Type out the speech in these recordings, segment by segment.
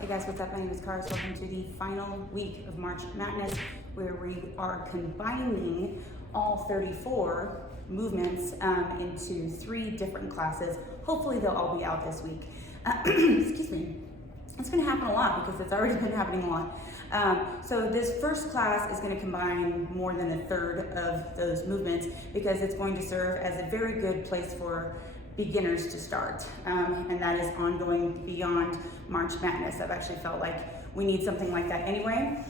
Hey guys, what's up? My name is Cars. Welcome to the final week of March Madness, where we are combining all 34 movements into 3 different classes. Hopefully they'll all be out this week. Excuse me. It's going to happen a lot because it's already been happening a lot. So this first class is going to combine more than a third of those movements because it's going to serve as a very good place for beginners to start, and that is ongoing beyond March Madness. I've actually felt like we need something like that anyway.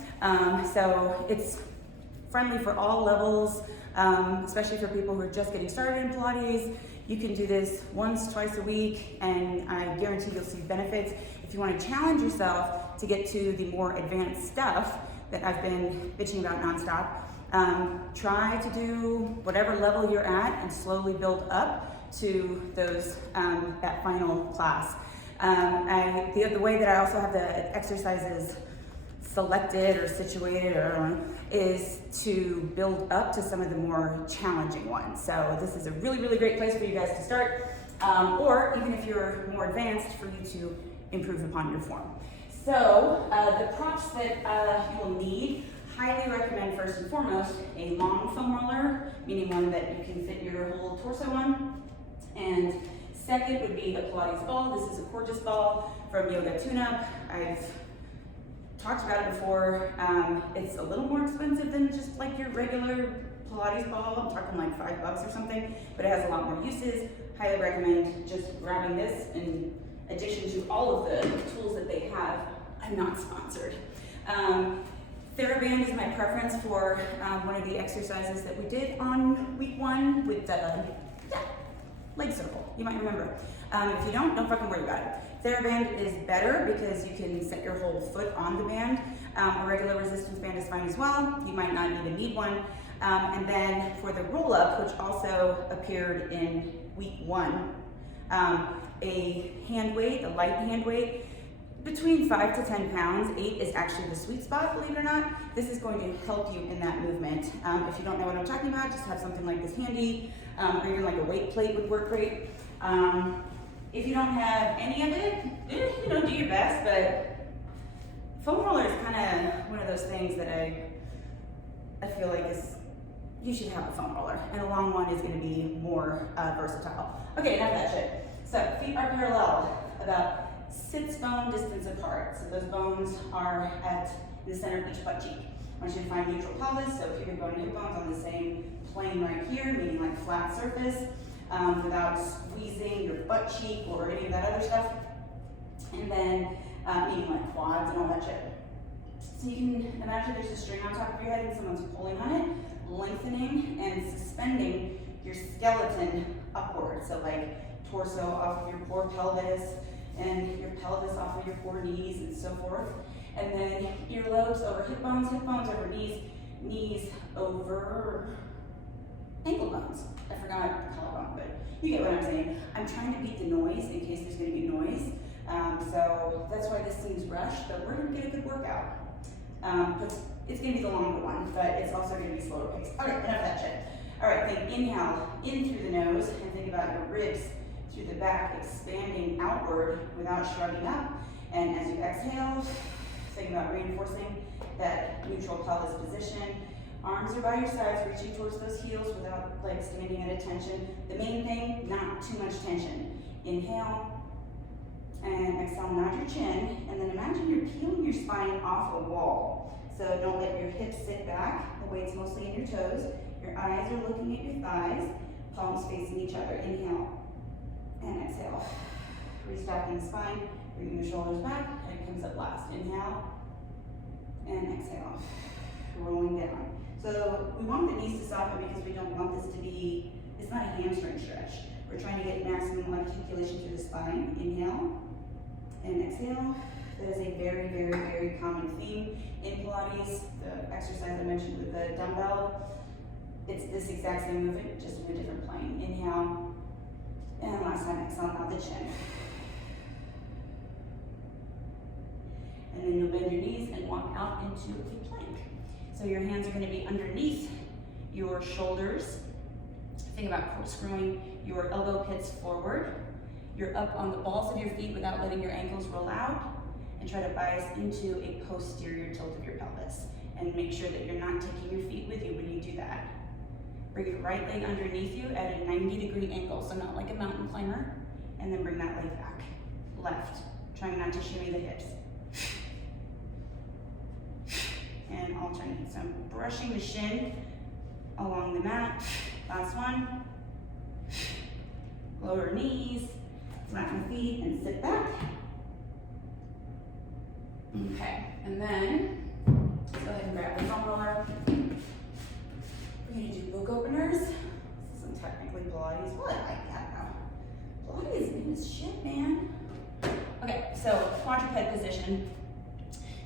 So it's friendly for all levels, especially for people who are just getting started in Pilates. You can do this once, twice a week, and I guarantee you'll see benefits. If you want to challenge yourself to get to the more advanced stuff that I've been bitching about nonstop, try to do whatever level you're at and slowly build up to those that final class. The way that I also have the exercises selected or situated is to build up to some of the more challenging ones. So this is a really, really great place for you guys to start, or even if you're more advanced, for you to improve upon your form. So the props that you will need, highly recommend first and foremost a long foam roller, meaning one that you can fit your whole torso on. And second would be a Pilates ball. This is a gorgeous ball from Yoga Tune-Up. I've talked about it before. It's a little more expensive than just like your regular Pilates ball. I'm talking like $5 or something, but it has a lot more uses. Highly recommend just grabbing this in addition to all of the tools that they have. I'm not sponsored. TheraBand is my preference for one of the exercises that we did on week 1 with the leg circle. You might remember. If you don't fucking worry about it. TheraBand is better because you can set your whole foot on the band. A regular resistance band is fine as well. You might not even need one. And then for the roll up, which also appeared in week 1, a hand weight, a light hand weight, between 5 to 10 pounds. 8 is actually the sweet spot, believe it or not. This is going to help you in that movement. If you don't know what I'm talking about, just have something like this handy, or even like a weight plate would work great. If you don't have any of it, do your best, but foam roller is kind of one of those things that I feel like you should have a foam roller, and a long one is going to be more versatile. Okay, enough of that shit. So feet are parallel, about 6 bone distance apart. So those bones are at the center of each butt cheek. I want you to find neutral pelvis. So if your hip bone and hip bones on the same plane right here, meaning like flat surface, without squeezing your butt cheek or any of that other stuff. And then meaning like quads and all that shit. So you can imagine there's a string on top of your head and someone's pulling on it, lengthening and suspending your skeleton upward. So like torso off of your poor pelvis, and your pelvis off of your poor knees, and so forth. And then earlobes over hip bones over knees, knees over ankle bones. I forgot collarbone, but you get what I'm saying. I'm trying to beat the noise in case there's going to be noise. So that's why this seems rushed, but we're going to get a good workout. But it's going to be the longer one, but it's also going to be slower paced. Okay, enough of that shit. All right, think inhale in through the nose, and think about your ribs through the back, expanding outward without shrugging up. And as you exhale, think about reinforcing that neutral pelvis position. Arms are by your sides, reaching towards those heels without legs standing at attention. The main thing, not too much tension. Inhale, and exhale, nod your chin, and then imagine you're peeling your spine off a wall. So don't let your hips sit back. The weight's mostly in your toes. Your eyes are looking at your thighs, palms facing each other. Inhale. And exhale. Restacking the spine, bringing the shoulders back, head comes up last. Inhale, and exhale. Rolling down. So we want the knees to soften because we don't want this to be, it's not a hamstring stretch. We're trying to get maximum articulation through the spine. Inhale, and exhale. That is a very, very, very common theme in Pilates. The exercise I mentioned with the dumbbell, it's this exact same movement, just in a different plane. Inhale. And last time, exhale, nod the chin. And then you'll bend your knees and walk out into a plank. So your hands are going to be underneath your shoulders. Think about corkscrewing your elbow pits forward. You're up on the balls of your feet without letting your ankles roll out. and try to bias into a posterior tilt of your pelvis. And make sure that you're not taking your feet with you when you do that. Bring your right leg underneath you at a 90-degree angle, so not like a mountain climber, and then bring that leg back. Left, trying not to shimmy the hips. And alternate, so I'm brushing the shin along the mat. Last one. Lower knees, flat my feet, and sit back. Okay, and then let's go ahead and grab the foam roller. We're gonna do book openers. This isn't technically Pilates. What? I don't know. Pilates is shit, man. Okay, so quadruped position.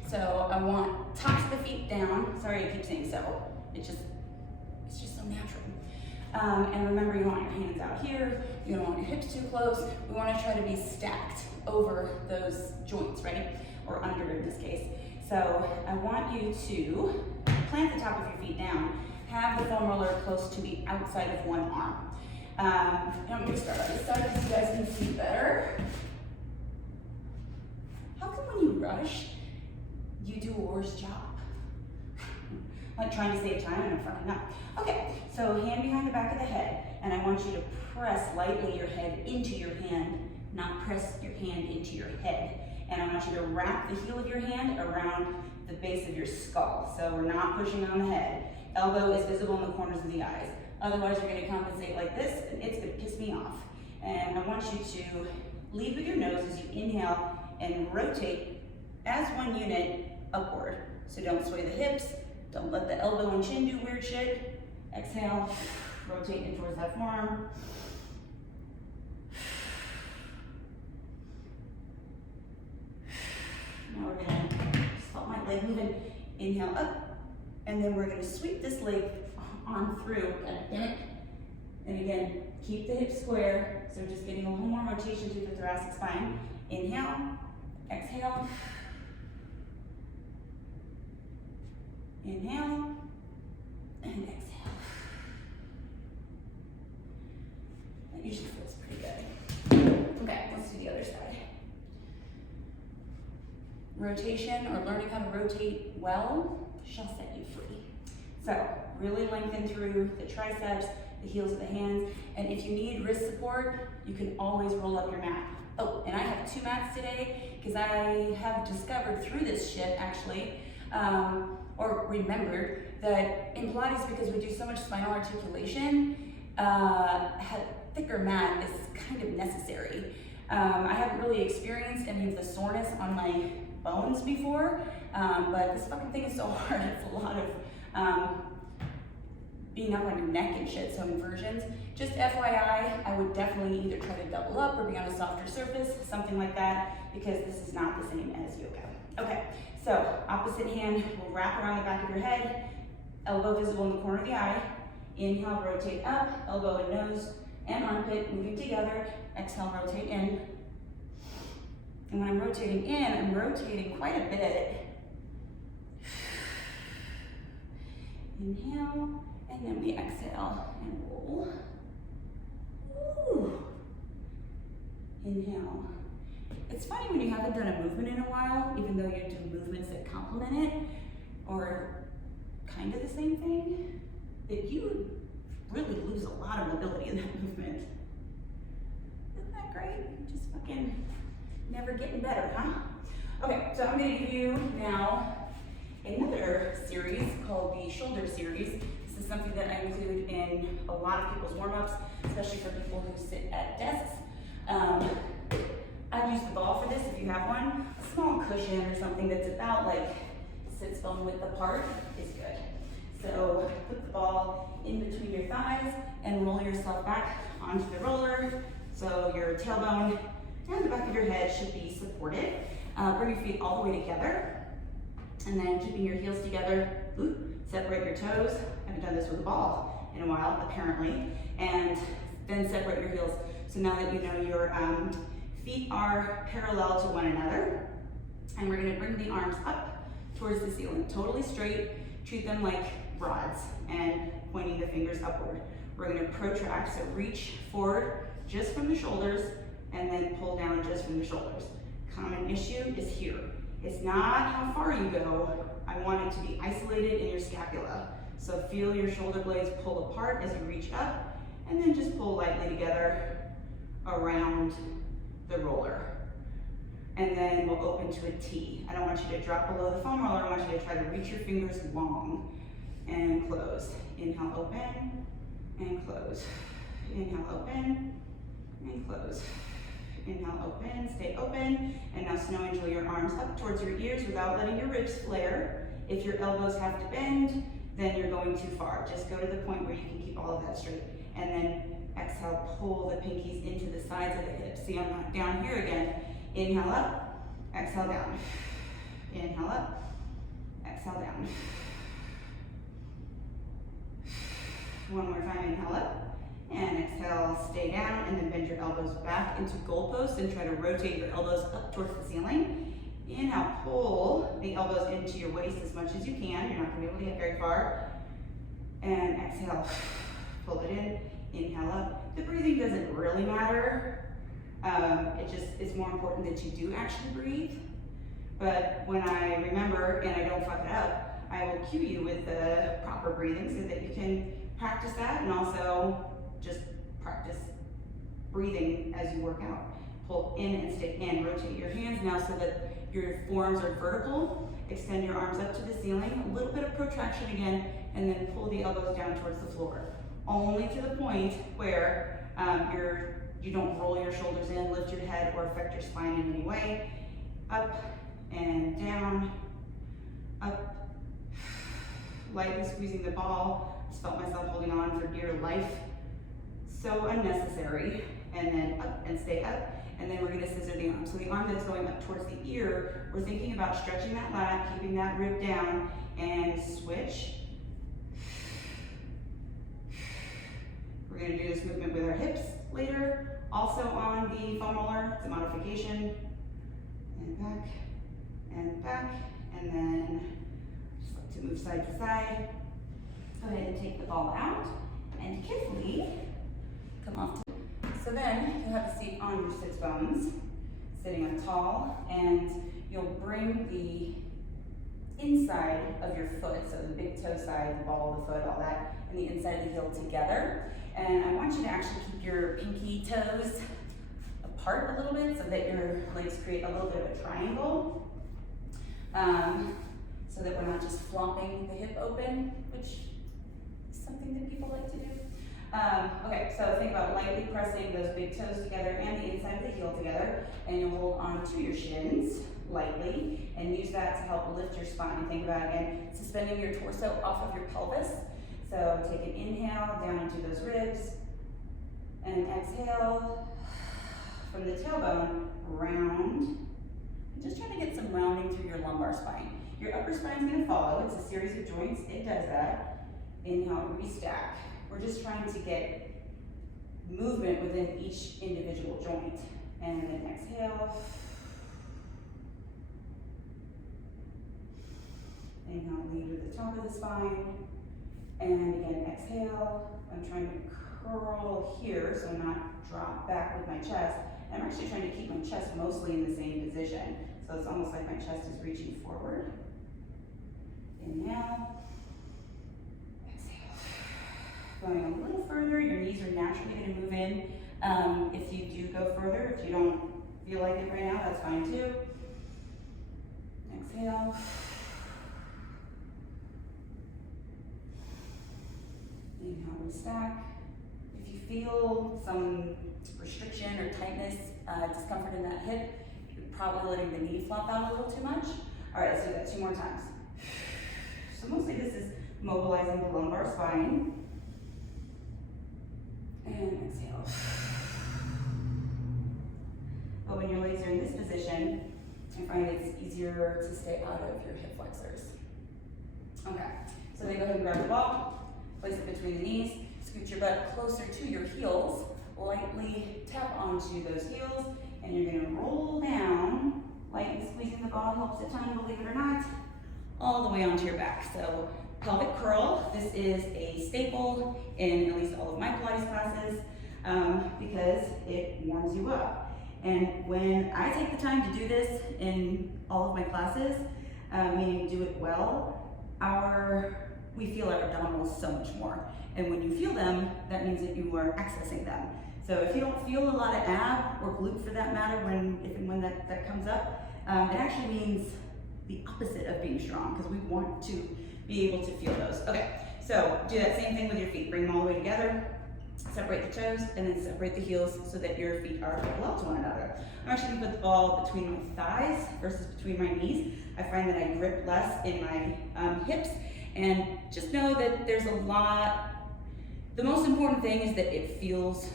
So I want tops of the feet down. Sorry, I keep saying so. It's just so natural. And remember, you want your hands out here. You don't want your hips too close. We want to try to be stacked over those joints, right? Or under in this case. So I want you to plant the top of your feet down. Have the foam roller close to the outside of one arm. I'm going to start on this side so you guys can see better. How come when you rush, you do a worse job? Like trying to save time and I'm fucking up. Okay, so hand behind the back of the head, and I want you to press lightly your head into your hand, not press your hand into your head. And I want you to wrap the heel of your hand around the base of your skull. So we're not pushing on the head. Elbow is visible in the corners of the eyes. Otherwise, you're gonna compensate like this, and it's gonna piss me off. And I want you to lead with your nose as you inhale and rotate as one unit upward. So don't sway the hips. Don't let the elbow and chin do weird shit. Exhale, rotate in towards that forearm. Now we're gonna stop my leg moving. Inhale up, and then we're gonna sweep this leg on through, kind of bend it. And again, keep the hips square. So just getting a little more rotation through the thoracic spine. Inhale, exhale. Inhale, and exhale. That usually feels pretty good. Okay, let's do the other side. Rotation, or learning how to rotate well, shall set you free. So, really lengthen through the triceps, the heels of the hands, and if you need wrist support, you can always roll up your mat. Oh, and I have 2 mats today, because I have discovered through this shit, actually, or remembered that in Pilates, because we do so much spinal articulation, a thicker mat is kind of necessary. I haven't really experienced any of the soreness on my bones before, but this fucking thing is so hard. It's a lot of being up on your neck and shit, so inversions. Just FYI, I would definitely either try to double up or be on a softer surface, something like that, because this is not the same as yoga. Okay, so opposite hand will wrap around the back of your head, elbow visible in the corner of the eye. Inhale, rotate up, elbow and nose and armpit moving together. Exhale, rotate in. And when I'm rotating in, I'm rotating quite a bit. Inhale, and then we exhale and roll. Ooh. Inhale. It's funny when you haven't done a movement in a while, even though you do movements that complement it, or kind of the same thing, that you really lose a lot of mobility in that movement. Isn't that great? Just fucking never getting better, huh? Okay, so I'm gonna give you now another series called the shoulder series. This is something that I include in a lot of people's warm-ups, especially for people who sit at desks. I'd use the ball for this if you have one. A small cushion or something that's about like sits bone width apart is good. So put the ball in between your thighs and roll yourself back onto the roller. So your tailbone and the back of your head should be supported. Bring your feet all the way together. And then keeping your heels together, separate your toes. I haven't done this with a ball in a while, apparently. And then separate your heels. So now that you know your feet are parallel to one another. And we're gonna bring the arms up towards the ceiling, totally straight. Treat them like rods and pointing the fingers upward. We're gonna protract, so reach forward just from the shoulders and then pull down just from the shoulders. Common issue is here. It's not how far you go. I want it to be isolated in your scapula. So feel your shoulder blades pull apart as you reach up, and then just pull lightly together around the roller. And then we'll open to a T. I don't want you to drop below the foam roller. I want you to try to reach your fingers long and close. Inhale, open, and close. Inhale, open, and close. Inhale, open, stay open. And now snow angel your arms up towards your ears without letting your ribs flare. If your elbows have to bend, then you're going too far. Just go to the point where you can keep all of that straight. And then exhale, pull the pinkies into the sides of the hips. See, I'm not down here again. Inhale up, exhale down. Inhale up, exhale down. One more time, inhale up, and exhale, stay down, and then bend your elbows back into goalposts and try to rotate your elbows up towards the ceiling. Inhale, pull the elbows into your waist as much as you can. You're not gonna be able to get very far. And exhale, pull it in, inhale up. The breathing doesn't really matter. It's more important that you do actually breathe. But when I remember and I don't fuck it up, I will cue you with the proper breathing so that you can practice that, and also just practice breathing as you work out. Pull in and stay in. Rotate your hands now so that your forearms are vertical. Extend your arms up to the ceiling. A little bit of protraction again, and then pull the elbows down towards the floor. Only to the point where you don't roll your shoulders in, lift your head, or affect your spine in any way. Up and down, up. Lightly squeezing the ball. Just felt myself holding on for dear life. So unnecessary. And then up and stay up. And then we're gonna scissor the arm. So the arm that's going up towards the ear, we're thinking about stretching that lat, keeping that rib down, and switch. We're gonna do this movement with our hips later. Also on the foam roller, it's a modification. And back, and then just like to move side to side. Go ahead and take the ball out, and carefully come off. So then you'll have a seat on your sits bones, sitting up tall, and you'll bring the inside of your foot, so the big toe side, the ball of the foot, all that, and the inside of the heel together. And I want you to actually keep your pinky toes apart a little bit so that your legs create a little bit of a triangle, so that we're not just flopping the hip open, which is something that people like to do. Okay, so think about lightly pressing those big toes together and the inside of the heel together, and you'll hold on to your shins lightly and use that to help lift your spine. Think about, again, suspending your torso off of your pelvis. So take an inhale down into those ribs, and exhale from the tailbone, round. And just trying to get some rounding through your lumbar spine. Your upper spine's gonna follow. It's a series of joints, it does that. Inhale, restack. We're just trying to get movement within each individual joint. And then exhale. Inhale, lead to the top of the spine. And again, exhale. I'm trying to curl here so I'm not drop back with my chest. I'm actually trying to keep my chest mostly in the same position. So it's almost like my chest is reaching forward. Inhale. Going a little further, your knees are naturally going to move in. If you do go further, if you don't feel like it right now, that's fine too. Exhale. Inhale, restack. If you feel some restriction or tightness, discomfort in that hip, you're probably letting the knee flop out a little too much. All right, let's do that 2 more times. So mostly this is mobilizing the lumbar spine. And exhale. But when your legs are in this position, I find it's easier to stay out of your hip flexors. Okay, so then go ahead and grab the ball, place it between the knees, scoot your butt closer to your heels, lightly tap onto those heels, and you're gonna roll down, lightly squeezing the ball helps a ton, believe it or not, all the way onto your back. So pelvic curl, this is a staple in at least all of my Pilates classes because it warms you up. And when I take the time to do this in all of my classes, meaning do it well, we feel our abdominals so much more. And when you feel them, that means that you are accessing them. So if you don't feel a lot of ab or glute for that matter, if and when that comes up, it actually means the opposite of being strong, because we want to be able to feel those. Okay, so do that same thing with your feet. Bring them all the way together, separate the toes, and then separate the heels so that your feet are parallel to one another. I'm actually gonna put the ball between my thighs versus between my knees. I find that I grip less in my hips, and just know that there's a lot. The most important thing is that it feels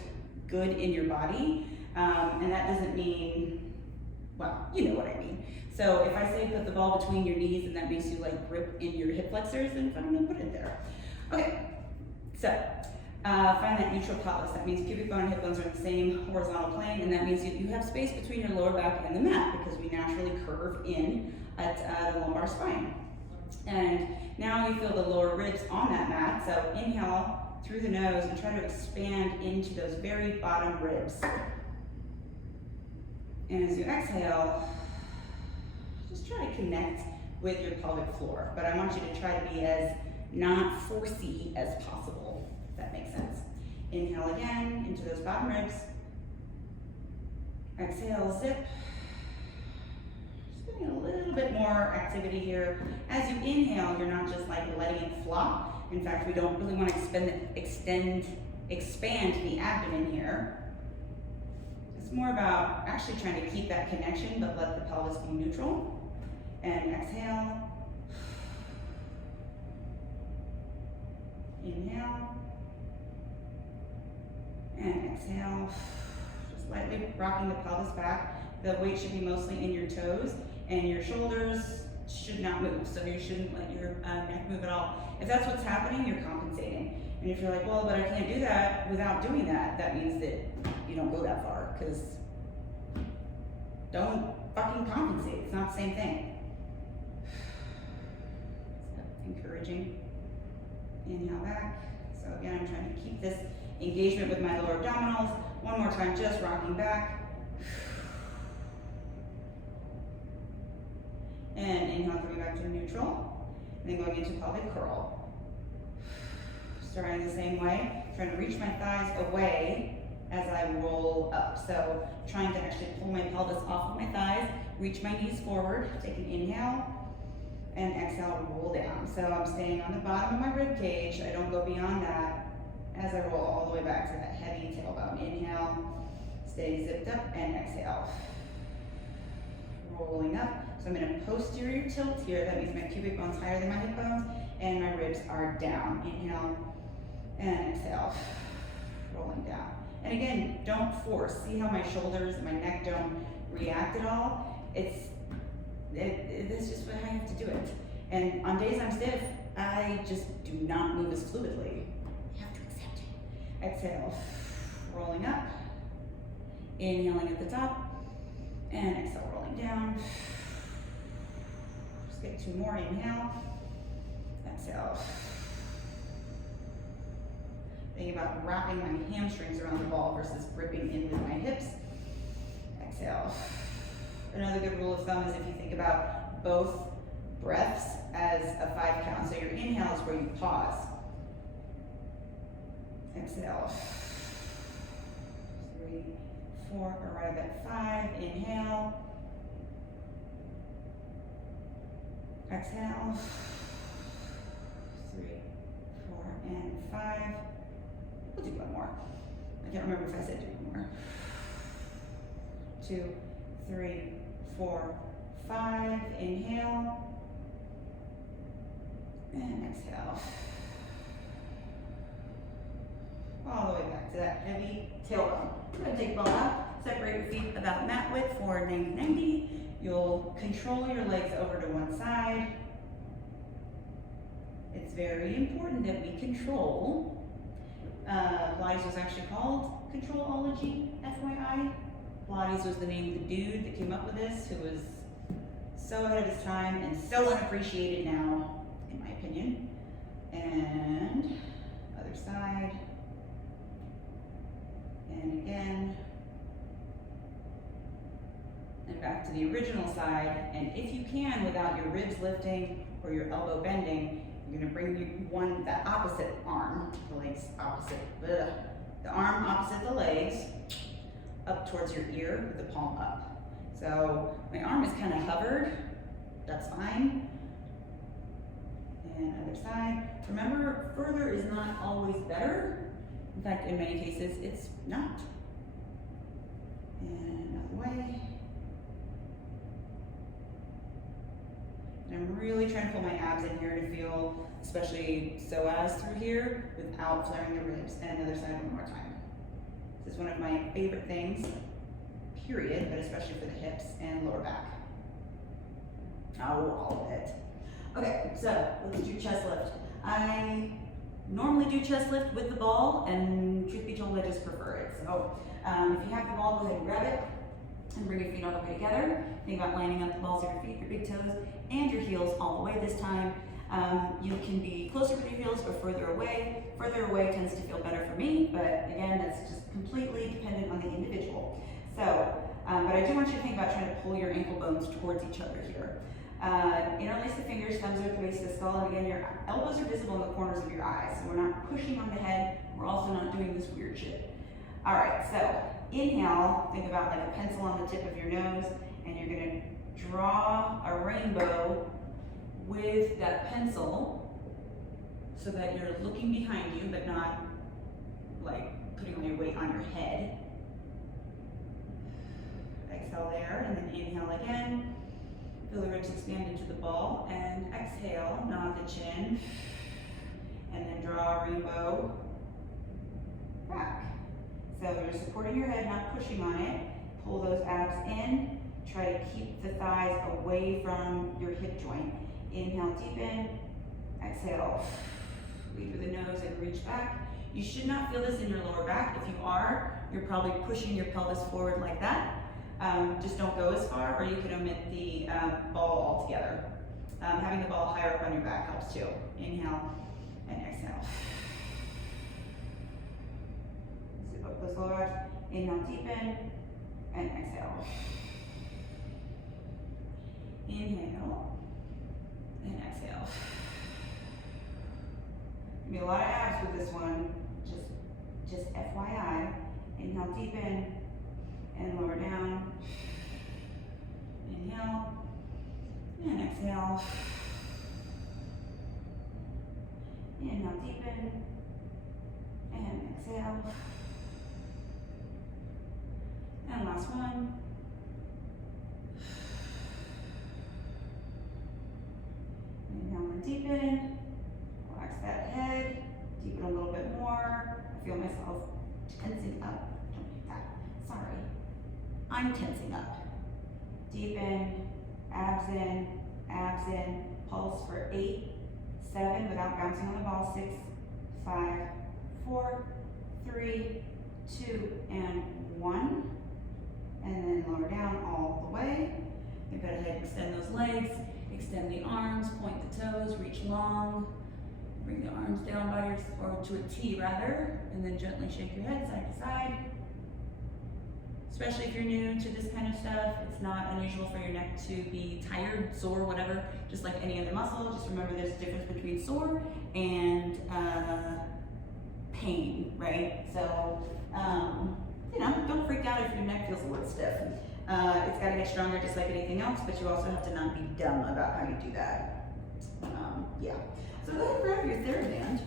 good in your body, and that doesn't mean, well, you know what I mean. So if I say put the ball between your knees and that makes you like grip in your hip flexors, then I'm gonna put it there. Okay, so find that neutral pelvis. That means pubic bone and hip bones are in the same horizontal plane, and that means you have space between your lower back and the mat because we naturally curve in at the lumbar spine. And now you feel the lower ribs on that mat, so inhale through the nose and try to expand into those very bottom ribs. And as you exhale, just try to connect with your pelvic floor, but I want you to try to be as not forcey as possible, if that makes sense. Inhale again into those bottom ribs. Exhale, zip. Just getting a little bit more activity here. As you inhale, you're not just like letting it flop. In fact, we don't really want to expand the abdomen here. It's more about actually trying to keep that connection, but let the pelvis be neutral. And exhale. Inhale. And exhale. Just lightly rocking the pelvis back. The weight should be mostly in your toes, and your shoulders should not move. So you shouldn't let your neck move at all. If that's what's happening, you're compensating. And if you're like, well, but I can't do that without doing that, that means that you don't go that far, because don't fucking compensate. It's not the same thing. Encouraging. Inhale back. So again, I'm trying to keep this engagement with my lower abdominals. One more time, just rocking back. And inhale, coming back to neutral. And then going into pelvic curl. Starting the same way, trying to reach my thighs away as I roll up. So trying to actually pull my pelvis off of my thighs, reach my knees forward, take an inhale, and exhale, roll down. So I'm staying on the bottom of my rib cage. I don't go beyond that as I roll all the way back to that heavy tailbone. Inhale, stay zipped up, and exhale. Rolling up. So I'm in a posterior tilt here. That means my pubic bone's higher than my hip bones, and my ribs are down. Inhale, and exhale. Rolling down. And again, don't force. See how my shoulders and my neck don't react at all? It's just how you have to do it. And on days I'm stiff, I just do not move as fluidly. You have to accept it. Exhale, rolling up. Inhaling at the top, and exhale, rolling down. Just get two more. Inhale, exhale. Think about wrapping my hamstrings around the ball versus gripping in with my hips. Exhale. Another good rule of thumb is if you think about both breaths as a 5 count. So your inhale is where you pause. Exhale. 3, 4, arrive at 5. Inhale. Exhale. 3, 4, and 5. We'll do one more. I can't remember if I said do one more. 2, 3, 4, 5. Inhale. And exhale. All the way back to that heavy tailbone. You're going to take the ball out, separate your feet about mat width for 90-90. You'll control your legs over to one side. It's very important that we control. Pilates was actually called Controlology, FYI. Pilates was the name of the dude that came up with this, who was so ahead of his time and so unappreciated now, in my opinion. And other side. And again. and back to the original side. And if you can, without your ribs lifting or your elbow bending, you're gonna bring that opposite arm, the legs opposite, the arm opposite the legs, up towards your ear with the palm up. So my arm is kind of hovered, that's fine. And other side. Remember, further is not always better. In fact, in many cases, it's not. And another way. And I'm really trying to pull my abs in here to feel, especially psoas through here, without flaring the ribs. And another side one more time. This is one of my favorite things, period, but especially for the hips and lower back. Oh, all of it. Okay, so let's do chest lift. I normally do chest lift with the ball, and truth be told, I just prefer it. So if you have the ball, go ahead and grab it and bring your feet all the way together. Think about lining up the balls of your feet, your big toes, and your heels all the way this time. You can be closer with your heels or further away. Further away tends to feel better for me, but again, that's just completely dependent on the individual. So, but I do want you to think about trying to pull your ankle bones towards each other here. Interlace the fingers, thumbs are at the base of the skull, and again, your elbows are visible in the corners of your eyes. So we're not pushing on the head, we're also not doing this weird shit. All right, so inhale, think about like a pencil on the tip of your nose, and you're gonna draw a rainbow with that pencil so that you're looking behind you, but not like putting all your weight on your head. Exhale there, and then inhale again. Feel the ribs expand into the ball, and exhale, nod the chin, and then draw a rainbow back. So you're supporting your head, not pushing on it. Pull those abs in. Try to keep the thighs away from your hip joint. Inhale, deepen. Exhale, lead through the nose and reach back. You should not feel this in your lower back. If you are, you're probably pushing your pelvis forward like that. Just don't go as far, or you can omit the ball altogether. Having the ball higher up on your back helps too. Inhale and exhale. Zip up those lower abs. Inhale, deepen, and exhale. Inhale and exhale. There'll be a lot of abs with this one. Just FYI. Inhale, deepen. And lower down. Inhale and exhale. Inhale, deepen and exhale. And last one. Inhale and deepen. Relax that head. Deepen a little bit more. I feel myself tensing up. Don't do that. Sorry. I'm tensing up. Deepen, abs in, pulse for 8, 7 without bouncing on the ball, 6, 5, 4, 3, 2, and 1. And then lower down all the way. You go ahead and extend those legs, extend the arms, point the toes, reach long. Bring the arms down or to a T rather, and then gently shake your head side to side. Especially if you're new to this kind of stuff, it's not unusual for your neck to be tired, sore, whatever, just like any other muscle. Just remember there's a difference between sore and pain, right? So, don't freak out if your neck feels a little stiff. It's gotta get stronger just like anything else, but you also have to not be dumb about how you do that. Yeah. So go ahead and grab your TheraBand.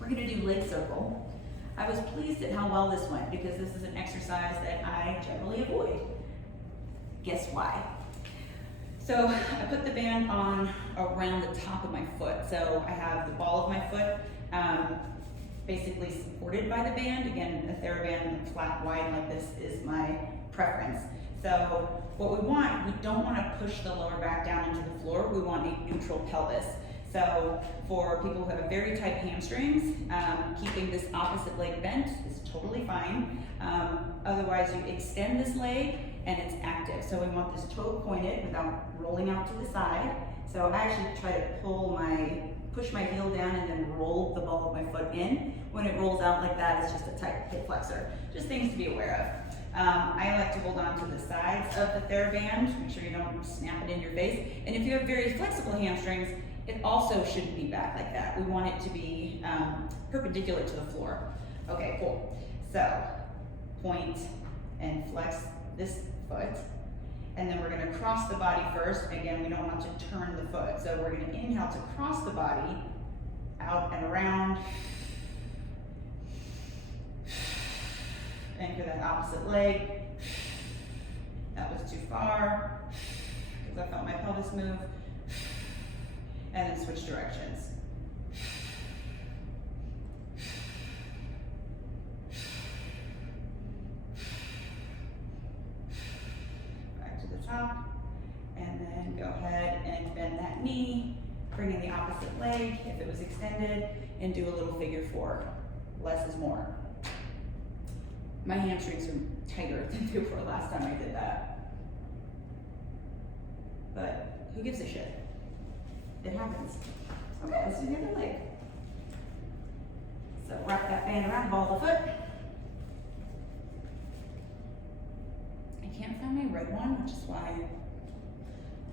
We're gonna do leg circle. I was pleased at how well this went because this is an exercise that I generally avoid. Guess why? So I put the band on around the top of my foot. So I have the ball of my foot basically supported by the band. Again, the TheraBand flat wide like this is my preference. So what we don't want to push the lower back down into the floor. We want a neutral pelvis. So for people who have very tight hamstrings, keeping this opposite leg bent is totally fine. Otherwise, you extend this leg and it's active. So we want this toe pointed without rolling out to the side. So I actually try to push my heel down and then roll the ball of my foot in. When it rolls out like that, it's just a tight hip flexor. Just things to be aware I like to hold on to the sides of the TheraBand, make sure you don't snap it in your face. And if you have very flexible hamstrings, it also shouldn't be back like that. We want it to be perpendicular to the floor. Okay, cool. So, point and flex this foot. And then we're gonna cross the body first. Again, we don't want to turn the foot. So we're gonna inhale to cross the body, out and around. Anchor that opposite leg. That was too far, because I felt my pelvis move. And then switch directions. Back to the top, and then go ahead and bend that knee, bring in the opposite leg if it was extended, and do a little figure four. Less is more. My hamstrings are tighter than they were last time I did that. But who gives a shit? It happens. Okay, let's do the other leg. So wrap that band around, ball the foot. I can't find my red one, which is why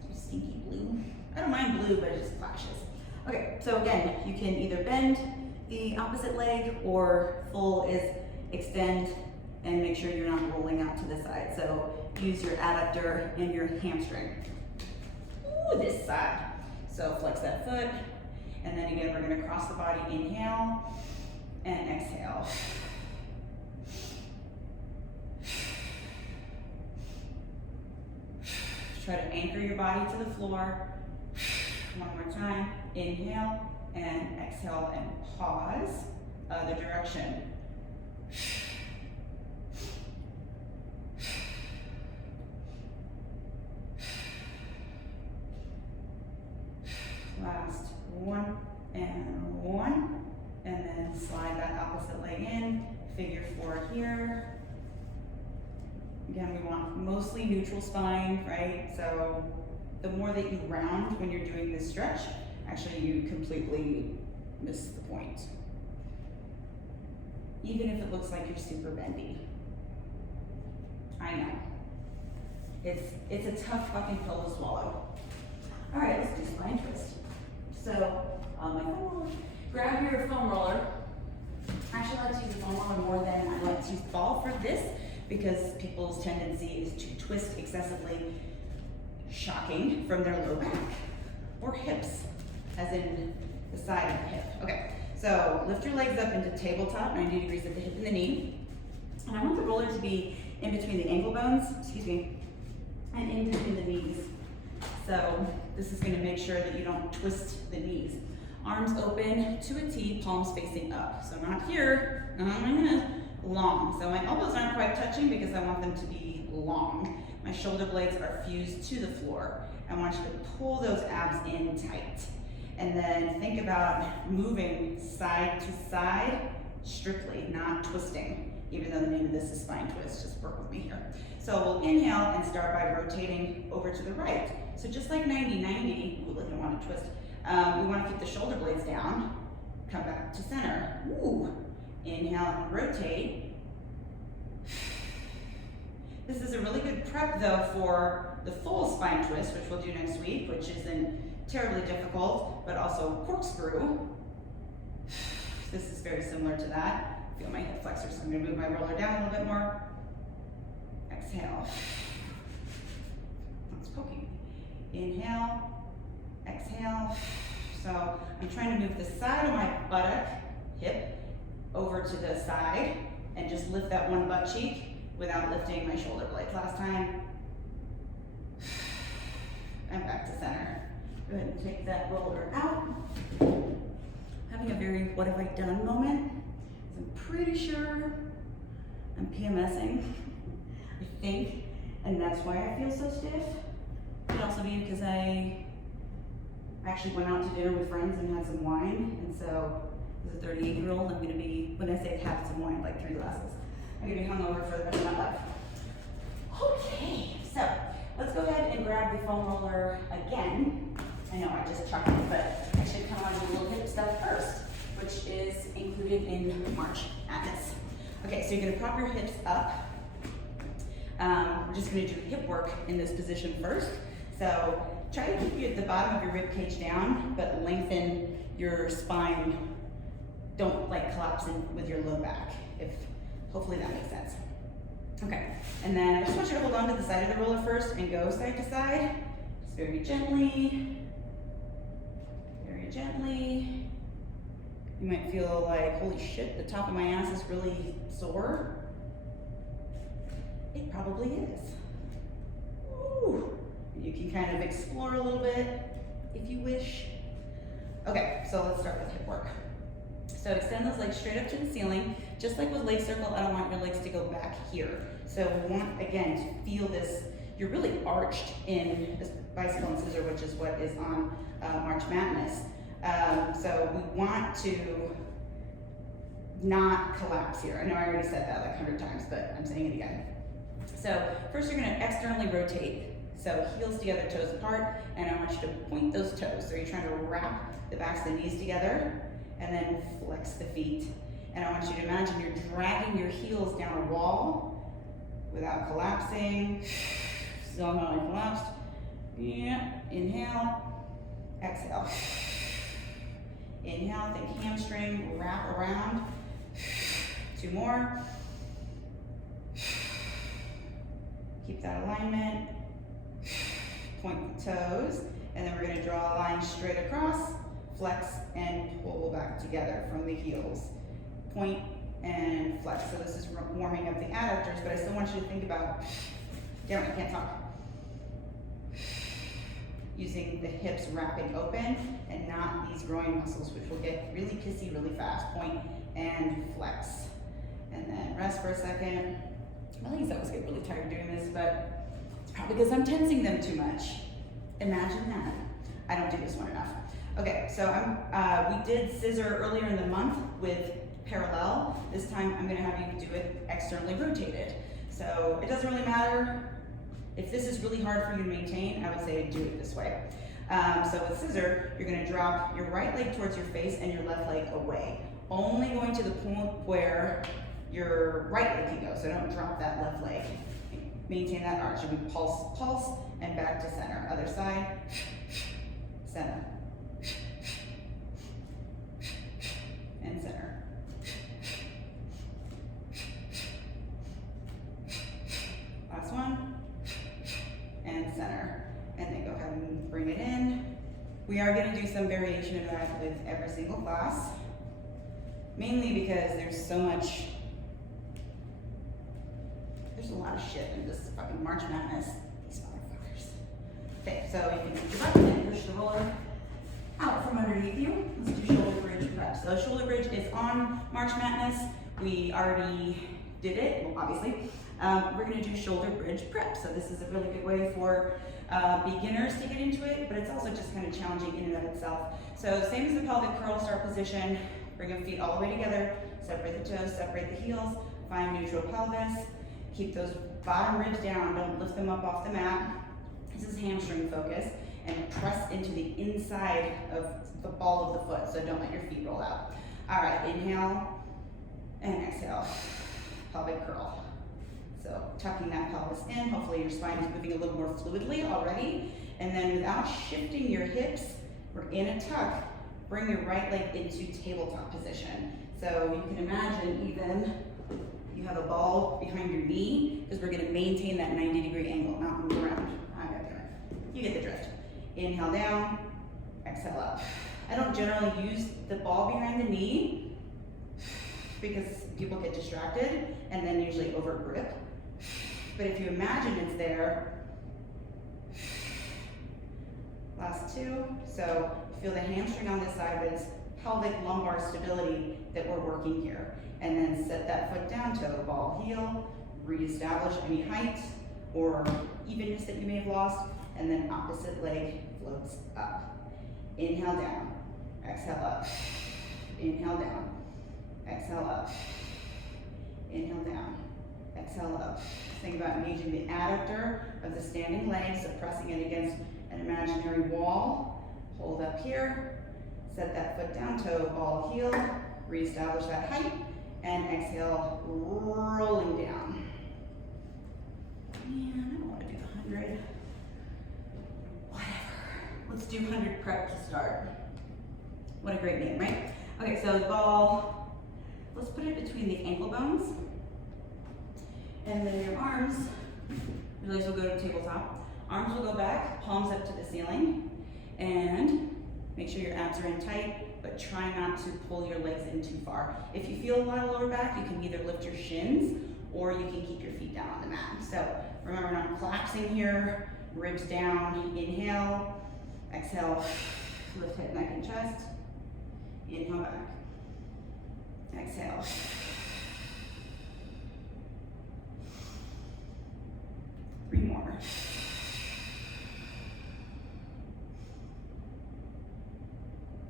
it's stinky blue. I don't mind blue, but it just flashes. Okay, so again, you can either bend the opposite leg or full is extend and make sure you're not rolling out to the side. So use your adductor and your hamstring. Ooh, this side. So flex that foot, and then again, we're gonna cross the body, inhale, and exhale. Try to anchor your body to the floor. One more time, inhale, and exhale, and pause. Other direction. Last one, and then slide that opposite leg in, figure four here. Again, we want mostly neutral spine, right? So the more that you round when you're doing this stretch, actually you completely miss the point. Even if it looks like you're super bendy. I know. It's a tough fucking pill to swallow. All right, let's do spine twist. So, on my foam roller, grab your foam roller. I actually like to use the foam roller more than I like to use the ball for this because people's tendency is to twist excessively, shocking, from their low back or hips, as in the side of the hip. Okay, so lift your legs up into tabletop, 90 degrees at the hip and the knee. And I want the roller to be in between the ankle bones, and in between the knees. So this is going to make sure that you don't twist the knees. Arms open to a T, palms facing up. So not here, long. So my elbows aren't quite touching because I want them to be long. My shoulder blades are fused to the floor. I want you to pull those abs in tight. And then think about moving side to side strictly, not twisting. Even though the name of this is spine twist, just work with me here. So we'll inhale and start by rotating over to the right. So just like 90-90, ooh, I don't want to twist. We want to keep the shoulder blades down. Come back to center. Ooh. Inhale and rotate. This is a really good prep though for the full spine twist, which we'll do next week, which isn't terribly difficult, but also corkscrew. This is very similar to that. Feel my hip flexor, so I'm going to move my roller down a little bit more. Exhale. That's poking. Inhale, exhale. So I'm trying to move the side of my buttock, hip, over to the side, and just lift that one butt cheek without lifting my shoulder blades. Last time. And back to center. Go ahead and take that roller out. Having a very what have I done moment. I'm pretty sure I'm PMSing, I think, and that's why I feel so stiff. It could also be because I actually went out to dinner with friends and had some wine, and so as a 38-year-old, I'm going to be, when I say have some wine, like 3 glasses, I'm going to be hungover for the rest of my life. Okay, so let's go ahead and grab the foam roller again. I know I just chucked it, but I should come on to a little hip stuff first, which is included in March Madness. Okay, so you're gonna prop your hips up, we're just gonna do hip work in this position first. So try to keep the bottom of your rib cage down, but lengthen your spine. Don't like collapse in with your low back. Hopefully that makes sense. Okay, and then I just want you to hold on to the side of the roller first and go side to side. Just very gently, very gently. You might feel like, holy shit, the top of my ass is really sore. It probably is. Ooh. You can kind of explore a little bit if you wish. Okay, so let's start with hip work. So extend those legs straight up to the ceiling. Just like with leg circle, I don't want your legs to go back here. So we want, again, to feel this, you're really arched in this bicycle and scissor, which is what is on March Madness. So we want to not collapse here. I know I already said that like 100 times, but I'm saying it again. So first you're gonna externally rotate. So heels together, toes apart, and I want you to point those toes. So you're trying to wrap the backs of the knees together and then flex the feet. And I want you to imagine you're dragging your heels down a wall without collapsing. So not collapsed. Yeah, inhale, exhale. Inhale, think hamstring, wrap around. 2 more. Keep that alignment. Point the toes, and then we're going to draw a line straight across, flex, and pull back together from the heels. Point and flex. So this is warming up the adductors, but I still want you to think about, damn it, I can't talk. Using the hips wrapping open and not these groin muscles, which will get really kissy really fast. Point and flex. And then rest for a second. My legs always get really tired doing this, but it's probably because I'm tensing them too much. Imagine that. I don't do this one enough. Okay, so we did scissor earlier in the month with parallel. This time I'm gonna have you do it externally rotated. So it doesn't really matter. If this is really hard for you to maintain, I would say do it this way. So with scissor, you're gonna drop your right leg towards your face and your left leg away. Only going to the point where your right leg can go, so don't drop that left leg. Maintain that arch. You'll be pulse, pulse, and back to center. Other side, center, and center. Last one, and center. And then go ahead and bring it in. We are going to do some variation of that with every single class, mainly because there's so much. There's a lot of shit in this fucking March Madness. These motherfuckers. Okay, so you can lift your butt and push the roller out from underneath you. Let's do shoulder bridge prep. So shoulder bridge is on March Madness. We already did it, well, obviously. We're gonna do shoulder bridge prep. So this is a really good way for beginners to get into it, but it's also just kind of challenging in and of itself. So same as the pelvic curl, start position. Bring your feet all the way together. Separate the toes, separate the heels. Find neutral pelvis. Keep those bottom ribs down, don't lift them up off the mat. This is hamstring focus, and press into the inside of the ball of the foot, so don't let your feet roll out. All right, inhale and exhale, pelvic curl. So tucking that pelvis in, hopefully your spine is moving a little more fluidly already, and then without shifting your hips, we're in a tuck, bring your right leg into tabletop position. So you can imagine even you have a ball behind your knee because we're going to maintain that 90-degree angle, not move around. You get the drift. Inhale down, exhale up. I don't generally use the ball behind the knee because people get distracted and then usually over grip. But if you imagine it's there, last 2. So feel the hamstring on this side, but it's pelvic lumbar stability that we're working here. And then set that foot down, toe, ball, heel, reestablish any height or evenness that you may have lost, and then opposite leg floats up. Inhale down, exhale up. Inhale down, exhale up. Inhale down, exhale up. Think about engaging the adductor of the standing leg, so pressing it against an imaginary wall. Hold up here, set that foot down, toe, ball, heel, reestablish that height, and exhale, rolling down. Man, I don't want to do the 100. Whatever. Let's do 100 prep to start. What a great name, right? Okay, so the ball, let's put it between the ankle bones. And then your arms, your legs will go to tabletop. Arms will go back, palms up to the ceiling. And make sure your abs are in tight, but try not to pull your legs in too far. If you feel a lot of lower back, you can either lift your shins or you can keep your feet down on the mat. So remember, not collapsing here, ribs down, inhale, exhale, lift head, neck, and chest. Inhale back. Exhale. Three more.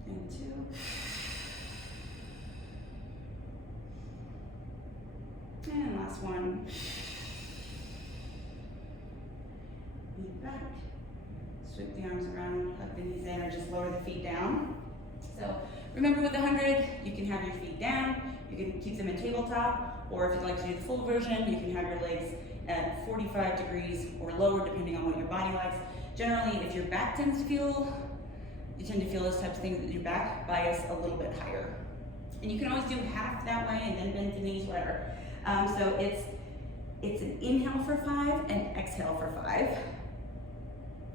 And two. And last one. Knee back. Sweep the arms around, hug the knees in, or just lower the feet down. So remember, with the 100, you can have your feet down, you can keep them in tabletop, or if you'd like to do the full version, you can have your legs at 45 degrees or lower, depending on what your body likes. Generally, if your back tends to feel, you tend to feel those types of things with your back, bias a little bit higher. And you can always do half that way and then bend the knees, whatever. So it's an inhale for 5 and exhale for 5.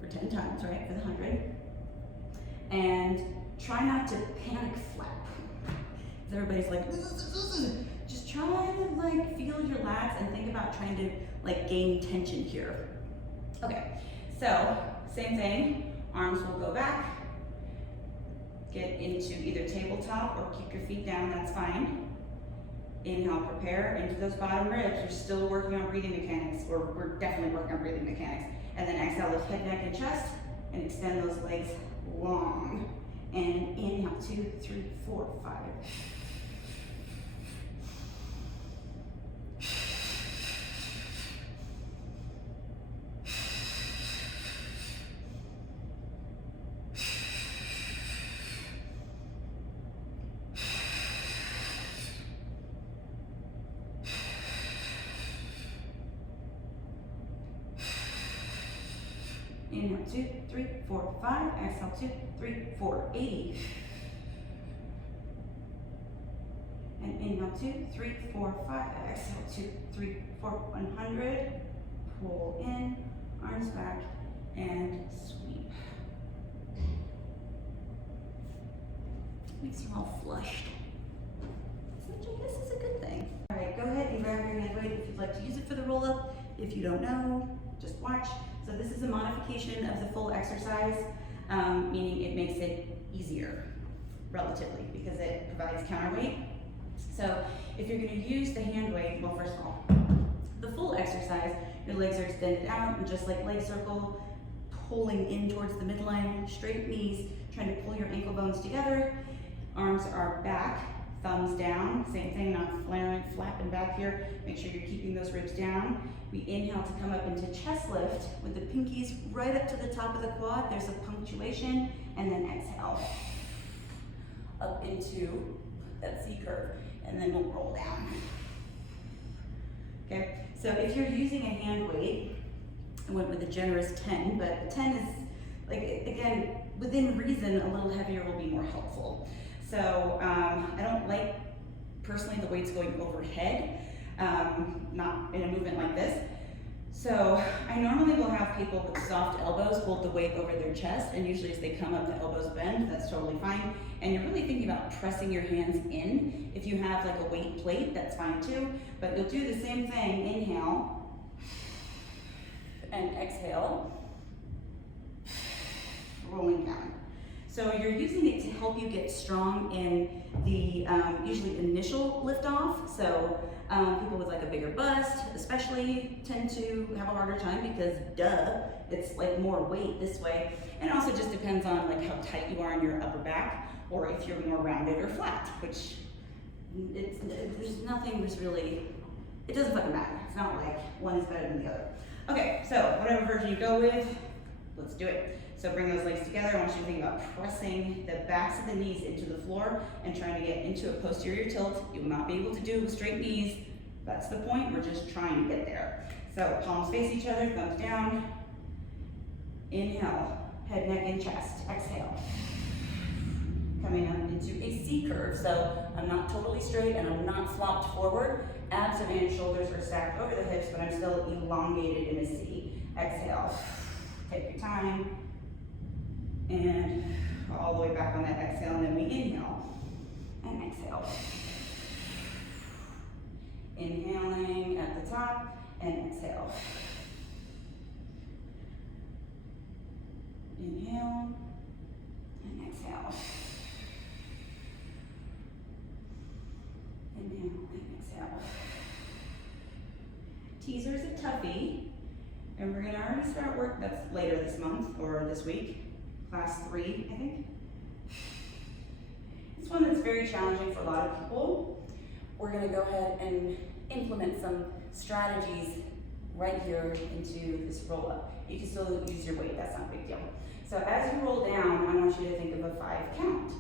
For 10 times, right, for the 100. And try not to panic flap. Everybody's like, just try to like feel your lats and think about trying to like gain tension here. Okay, so same thing, arms will go back, get into either tabletop or keep your feet down, that's fine. Inhale, prepare into those bottom ribs. You're still working on breathing mechanics, or we're definitely working on breathing mechanics. And then exhale, lift head, neck, and chest, and extend those legs long. And inhale, 2, 3, 4, 5. Inhale, 2, 3, 4, 5. Exhale, 2, 3, 4, 80. And inhale, 2, 3, 4, 5. Exhale, 2, 3, 4, 100. Pull in, arms back, and sweep. Makes you all flushed. Which I guess is a good thing. All right, go ahead and grab your hand weight if you'd like to use it for the roll up. If you don't know, just watch. So this is a modification of the full exercise, meaning it makes it easier, relatively, because it provides counterweight. So if you're going to use the hand weight, well, first of all, the full exercise, your legs are extended out, and just like leg circle, pulling in towards the midline, straight knees, trying to pull your ankle bones together. Arms are back, thumbs down, same thing, not flapping back here. Make sure you're keeping those ribs down. We inhale to come up into chest lift with the pinkies right up to the top of the quad. There's a punctuation, and then exhale up into that C curve, and then we'll roll down. Okay, so if you're using a hand weight, I went with a generous 10, but a 10 is, like, again, within reason, a little heavier will be more helpful. So I don't like, personally, the weights going overhead, not in a movement like this. So I normally will have people with soft elbows hold the weight over their chest, and usually as they come up, the elbows bend. That's totally fine. And you're really thinking about pressing your hands in. If you have like a weight plate, that's fine too. But you'll do the same thing. Inhale and exhale, rolling down. So you're using it to help you get strong in the usually initial liftoff. So people with like a bigger bust especially tend to have a harder time because it's like more weight this way. And it also just depends on like how tight you are in your upper back, or if you're more rounded or flat, which there's nothing that's really, it doesn't fucking matter. It's not like one is better than the other. Okay, so whatever version you go with, let's do it. So bring those legs together. I want you to think about pressing the backs of the knees into the floor and trying to get into a posterior tilt. You will not be able to do it with straight knees. That's the point. We're just trying to get there. So palms face each other, thumbs down. Inhale, head, neck, and chest. Exhale. Coming up into a C curve. So I'm not totally straight and I'm not flopped forward. Abs and shoulders are stacked over the hips, but I'm still elongated in a C. Exhale. Take your time. And all the way back on that exhale, and then we inhale. And exhale. Inhaling at the top, and exhale. Inhale, and exhale. Inhale, and exhale. Teaser's a toughie, and we're gonna already start work, that's later this month, or this week. Class 3, I think. It's one that's very challenging for a lot of people. We're gonna go ahead and implement some strategies right here into this roll up. You can still use your weight, that's not a big deal. So as you roll down, I want you to think of a 5 count,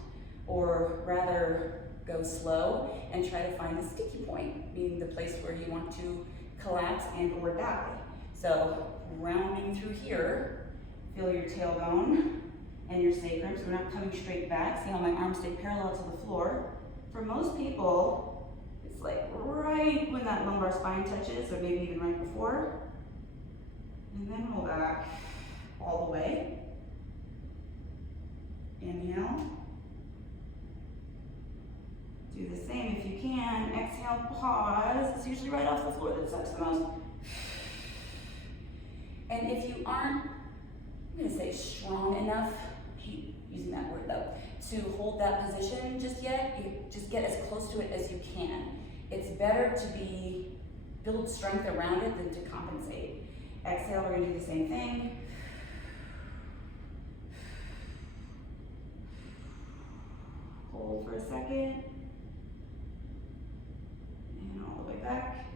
or rather go slow and try to find the sticky point, meaning the place where you want to collapse and or die. So rounding through here, feel your tailbone and your sacrum, so we're not coming straight back. See how my arms stay parallel to the floor? For most people, it's like right when that lumbar spine touches, or maybe even right before. And then roll back all the way. Inhale. Do the same if you can. Exhale, pause. It's usually right off the floor that sucks the most. And if you aren't, I'm gonna say strong enough, I hate using that word though, to hold that position just yet, you just get as close to it as you can. It's better to build strength around it than to compensate. Exhale, we're gonna do the same thing. Hold for a second. And all the way back.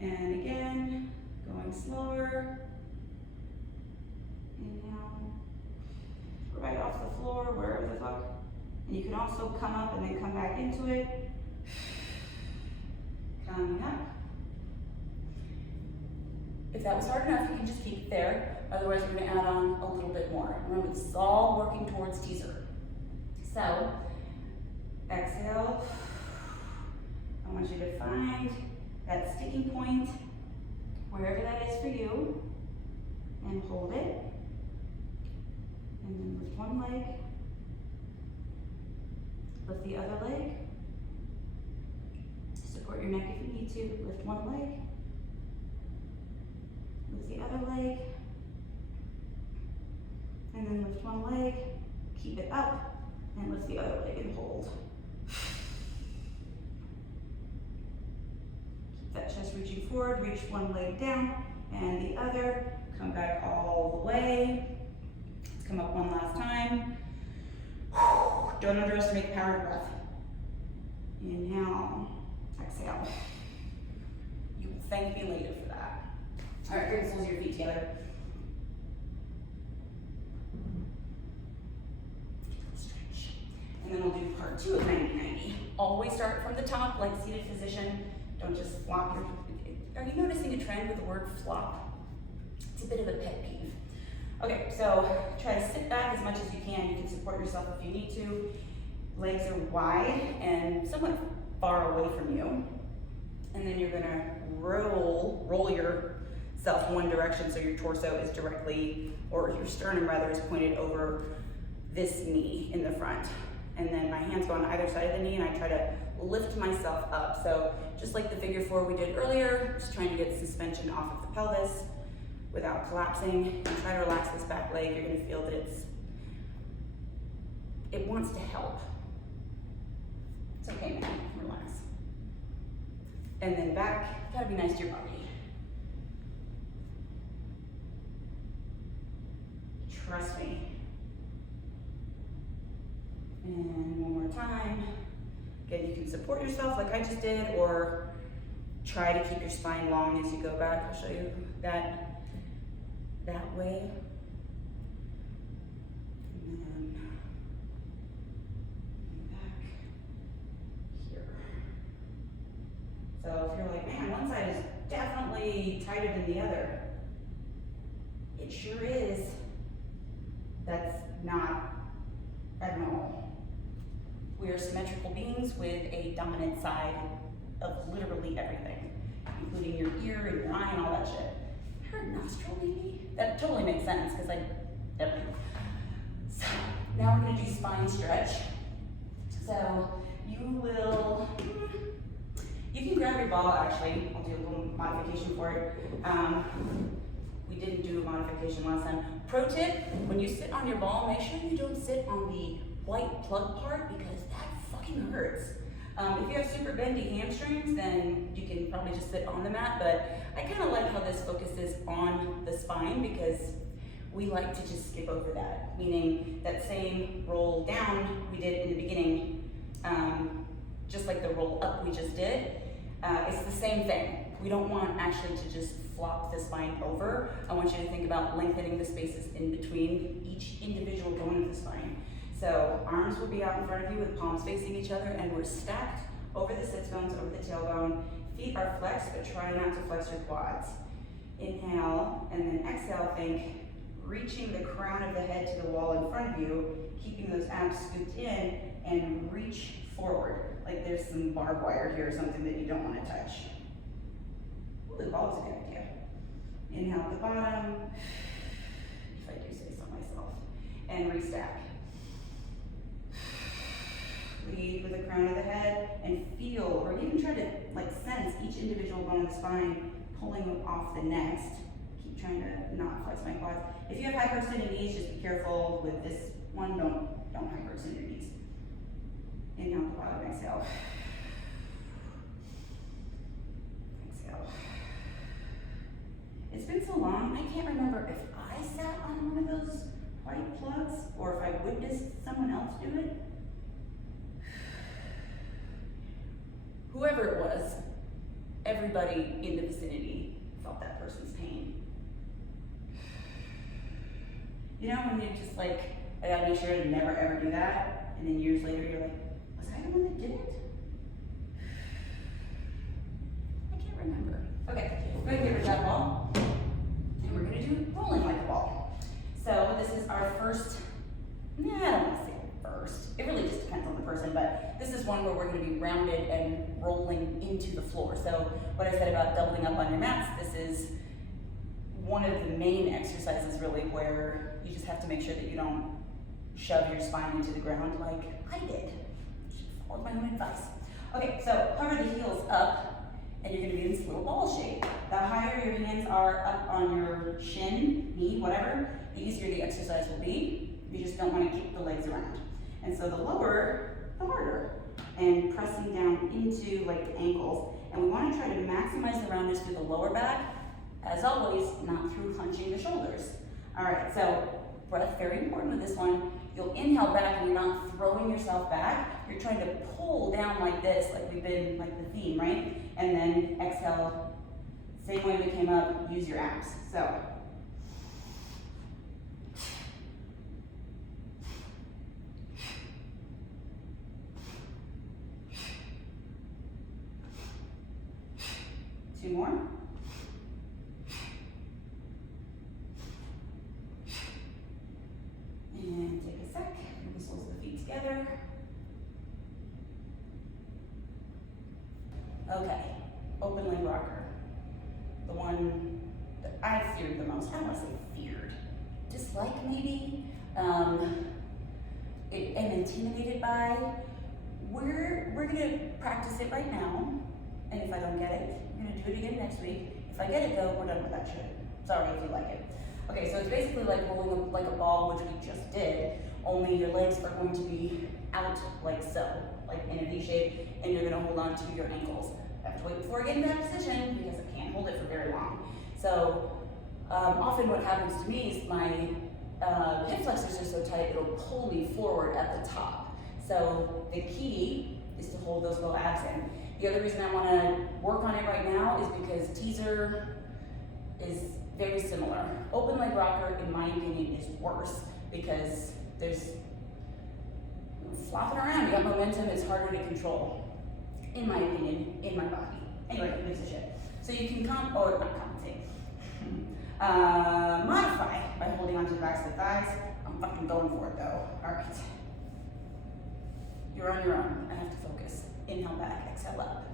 And again, going slower. Inhale. Right off the floor, wherever the fuck. And you can also come up and then come back into it. Coming up. If that was hard enough, you can just keep it there. Otherwise, we're gonna add on a little bit more. Remember, this is all working towards teaser. So, exhale. I want you to find that sticking point, wherever that is for you, and hold it. And then lift one leg, lift the other leg, support your neck if you need to, lift one leg, lift the other leg, and then lift one leg, keep it up, and lift the other leg and hold. Keep that chest reaching forward, reach one leg down, and the other, come back all the way. Let's come up one last time. Don't underestimate the power of breath. Inhale, exhale. You will thank me later for that. All right, you're gonna close your feet together. Stretch. And then we'll do part 2 of 90-90. Always start from the top, like seated position. Don't just flop your, are you noticing a trend with the word flop? It's a bit of a pet peeve. Okay, so try to sit back as much as you can. You can support yourself if you need to. Legs are wide and somewhat far away from you. And then you're gonna roll yourself one direction so your torso is directly, or your sternum rather, is pointed over this knee in the front. And then my hands go on either side of the knee and I try to lift myself up. So just like the figure 4 we did earlier, just trying to get suspension off of the pelvis without collapsing, and try to relax this back leg. You're gonna feel that it wants to help. It's okay, man, relax. And then back, you gotta be nice to your body. Trust me. And one more time. Again, you can support yourself like I just did, or try to keep your spine long as you go back. I'll show you that way. And then back here. So if you're like, man, one side is definitely tighter than the other. It sure is. That's not abnormal. We are symmetrical beings with a dominant side of literally everything, including your ear and your eye and all that shit. Her nostril maybe? That totally makes sense because yep. So now we're gonna do spine stretch. So you can grab your ball actually. I'll do a little modification for it. We didn't do a modification last time. Pro tip, when you sit on your ball, make sure you don't sit on the white plug part because that fucking hurts. If you have super bendy hamstrings, then you can probably just sit on the mat, but I kind of like how this focuses on the spine because we like to just skip over that, meaning that same roll down we did in the beginning, just like the roll up we just did, it's the same thing. We don't want actually to just flop the spine over. I want you to think about lengthening the spaces in between each individual bone of the spine. So arms will be out in front of you with palms facing each other, and we're stacked over the sits bones, over the tailbone. Feet are flexed, but try not to flex your quads. Inhale, and then exhale, think reaching the crown of the head to the wall in front of you, keeping those abs scooped in, and reach forward. Like there's some barbed wire here or something that you don't want to touch. Ooh, the ball is a good idea. Inhale at the bottom, if I do say so myself, and restack. Lead with the crown of the head and feel, or even try to sense each individual bone of the spine pulling off the next. Keep trying to not flex my quads. If you have hyperextended knees, just be careful with this one. Don't hyperextend your knees. Inhale at the bottom, exhale. Exhale. It's been so long, I can't remember if I sat on one of those white plugs or if I witnessed someone else do it. Whoever it was, everybody in the vicinity felt that person's pain. You know, when you're just like, I gotta make sure to never ever do that, and then years later you're like, was I the one that did it? I can't remember. Okay, we're gonna get rid of that ball, and we're gonna do rolling like a ball. So this is our first, I don't want to say first, it really just depends on the person, but this is one where we're going to be rounded and rolling into the floor. So what I said about doubling up on your mats, this is one of the main exercises really where you just have to make sure that you don't shove your spine into the ground like I did. Follow my own advice. Okay, so hover the heels up and you're going to be in this little ball shape. The higher your hands are up on your shin, knee, whatever, the easier the exercise will be. You just don't want to kick the legs around. And so the lower, the harder. And pressing down into the ankles. And we want to try to maximize the roundness through the lower back, as always, not through hunching the shoulders. All right, so breath, very important with this one. You'll inhale back and you're not throwing yourself back. You're trying to pull down like this, like we've been, like the theme, right? And then exhale, same way we came up, use your abs. So. Two more. And take a sec, bring the soles of the feet together. Okay, open leg rocker. The one that I feared the most. I don't want to say feared, dislike maybe, am intimidated by. We're gonna practice it right now, and if I don't get it, we're gonna do it again next week. If I get it though, we're done with that shit. Sorry if you like it. Okay, so it's basically like rolling up like a ball, which we just did, only your legs are going to be out like so, like in a V shape, and you're gonna hold on to your ankles. I have to wait before I get in that position because I can't hold it for very long. So often what happens to me is my hip flexors are so tight, it'll pull me forward at the top. So the key is to hold those low abs in. The other reason I wanna work on it right now is because teaser is very similar. Open leg rocker, in my opinion, is worse because there's flopping around, you got momentum, it's harder to control. In my opinion, in my body. Anyway, who gives a shit? So you can not compensate. Modify by holding onto the backs of the thighs. I'm fucking going for it though. All right. You're on your own. I have to focus. Inhale back, exhale up.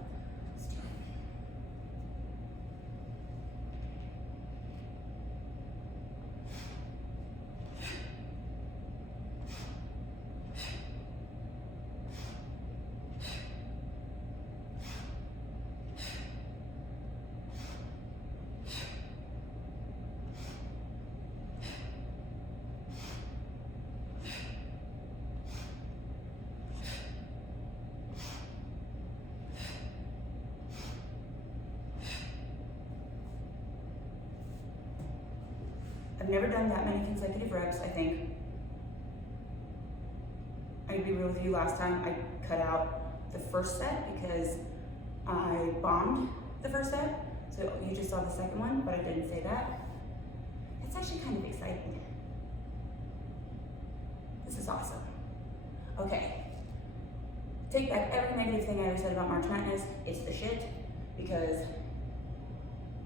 I've never done that many consecutive reps, I think. I'd be real with you, last time I cut out the first set because I bombed the first set. So you just saw the second one, but I didn't say that. It's actually kind of exciting. This is awesome. Okay. Take back every negative thing I ever said about March Madness. It's the shit, because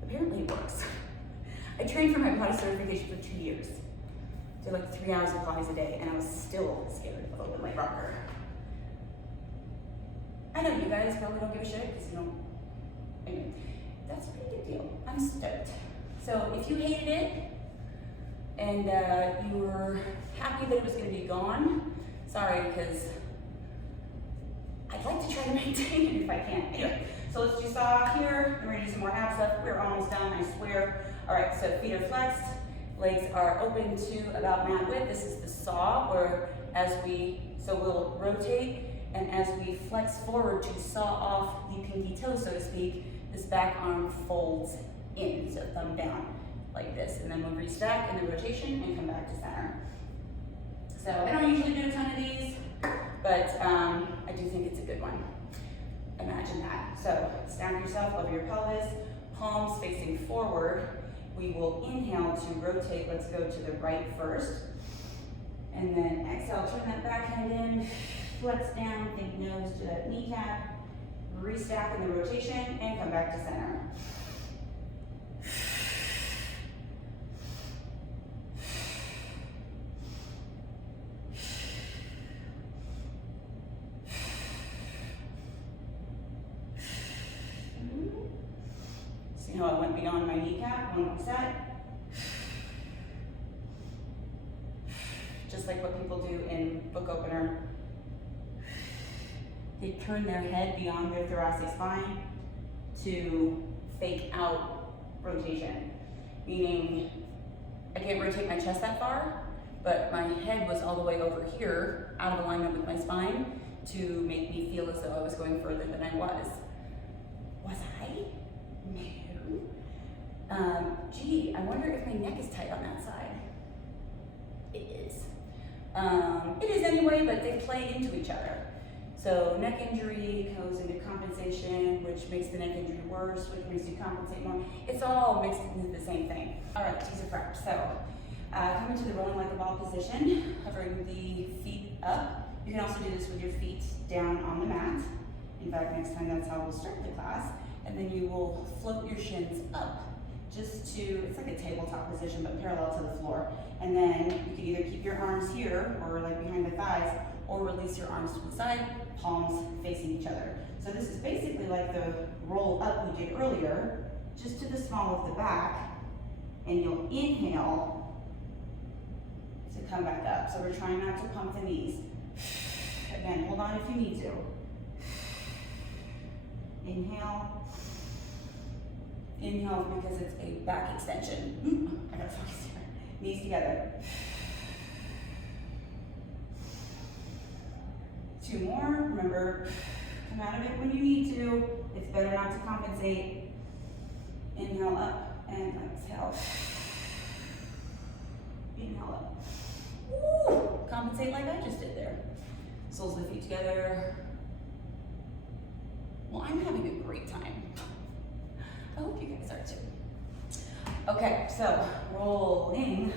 apparently it works. I trained for my Pilates certification for 2 years. Did like 3 hours of Pilates a day, and I was still scared of open leg rocker. I know you guys probably don't give a shit because you don't. Anyway, that's a pretty good deal. I'm stoked. So if you hated it and you were happy that it was going to be gone, sorry, because I'd like to try to maintain it if I can. Anyway, so let's do saw here. I'm ready to do some more ab stuff. We're almost done, I swear. All right, so feet are flexed, legs are open to about mat width. This is the saw, where we'll rotate, and as we flex forward to saw off the pinky toe, so to speak, this back arm folds in, so thumb down, like this. And then we'll restack in the rotation and come back to center. So I don't usually do a ton of these, but I do think it's a good one. Imagine that. So stand yourself over your pelvis, palms facing forward. We will inhale to rotate. Let's go to the right first. And then exhale, turn that back hand in, flex down, think nose to that kneecap, restack in the rotation, and come back to center. See how I went beyond my kneecap? One more set. Just like what people do in book opener. They turn their head beyond their thoracic spine to fake out rotation. Meaning, I can't rotate my chest that far, but my head was all the way over here, out of alignment with my spine, to make me feel as though I was going further than I was. Was I? No. Gee, I wonder if my neck is tight on that side. It is. It is anyway, but they play into each other. So neck injury goes into compensation, which makes the neck injury worse, which makes you compensate more. It's all mixed into the same thing. All right, teaser prep. So coming to the rolling like a ball position, hovering the feet up. You can also do this with your feet down on the mat. In fact, next time that's how we'll start the class. And then you will float your shins up just to, it's like a tabletop position, but parallel to the floor. And then you can either keep your arms here or like behind the thighs, or release your arms to the side, palms facing each other. So this is basically like the roll up we did earlier, just to the small of the back, and you'll inhale to come back up. So we're trying not to pump the knees. Again, hold on if you need to. Inhale. Inhale because it's a back extension. I gotta focus here. Knees together. 2 more. Remember, come out of it when you need to. It's better not to compensate. Inhale up and exhale. Inhale up. Woo! Compensate like I just did there. Soles of the feet together. Well, I'm having a great time. I hope you guys are too. Okay, so rolling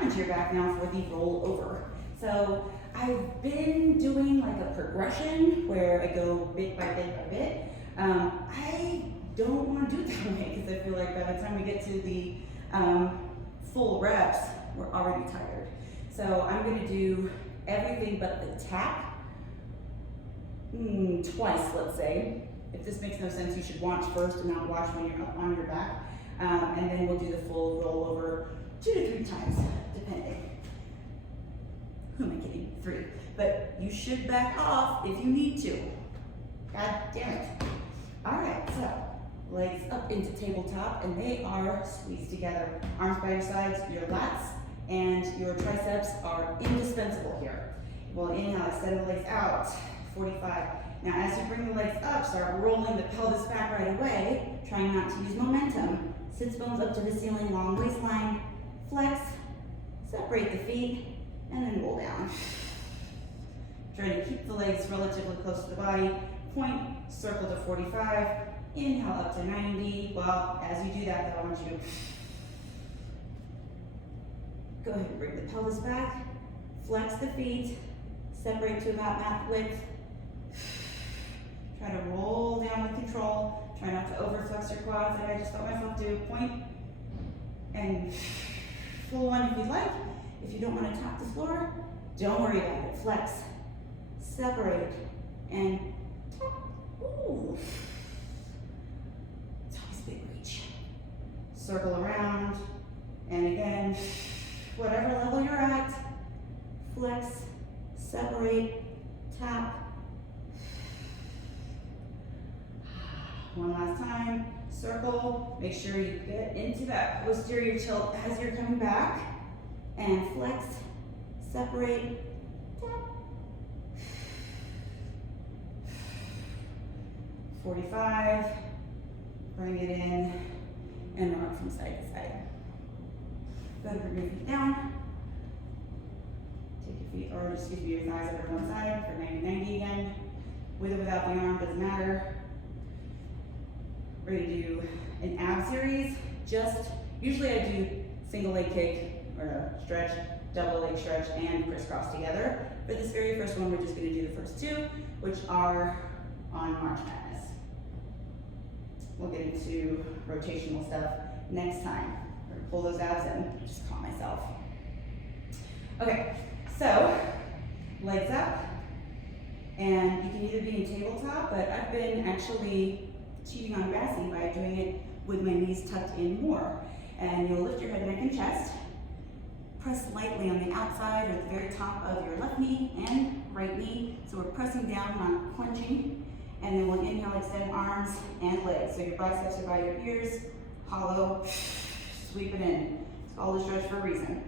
onto your back now for the roll over. So I've been doing like a progression where I go bit by bit by bit. I don't want to do it that way because I feel like by the time we get to the full reps, we're already tired. So I'm gonna do everything but the tap twice, let's say. If this makes no sense, you should watch first and not watch when you're on your back. And then we'll do the full rollover 2 to 3 times, depending. Who am I kidding? 3. But you should back off if you need to. God damn it. All right, so legs up into tabletop, and they are squeezed together. Arms by your sides, your lats and your triceps are indispensable here. We'll inhale, extend the legs out, 45. Now as you bring the legs up, start rolling the pelvis back right away, trying not to use momentum. Sits bones up to the ceiling, long waistline, flex, separate the feet, and then roll down. Try to keep the legs relatively close to the body. Point, circle to 45, inhale up to 90. Well, as you do that, though, I want you to go ahead and bring the pelvis back, flex the feet, separate to about mat width. Try to roll down with control. Try not to overflex your quads like I just felt myself do. Point and full one if you'd like. If you don't want to tap the floor, don't worry about it. Flex, separate, and tap. Ooh. It's always a big reach. Circle around, and again, whatever level you're at, flex, separate, tap. One last time, circle, make sure you get into that posterior tilt as you're coming back, and flex, separate, tap. 45, bring it in, and rock from side to side. Go ahead and bring your feet down. Take your feet, or excuse me, your thighs over to one side for 90-90 again. With or without the arm, doesn't matter. We're gonna do an ab series. Usually I do single leg kick or stretch, double leg stretch, and crisscross together. For this very first one, we're just gonna do the first 2, which are on March Madness. We'll get into rotational stuff next time. We're gonna pull those abs in, just calm myself. Okay, so legs up, and you can either be in tabletop, but I've been actually cheating on Bassy by doing it with my knees tucked in more. And you'll lift your head, neck, and chest. Press lightly on the outside or the very top of your left knee and right knee. So we're pressing down, not clenching. And then we'll inhale, extend arms and legs. So your biceps are by your ears, hollow, sweep it in. It's called a stretch for a reason.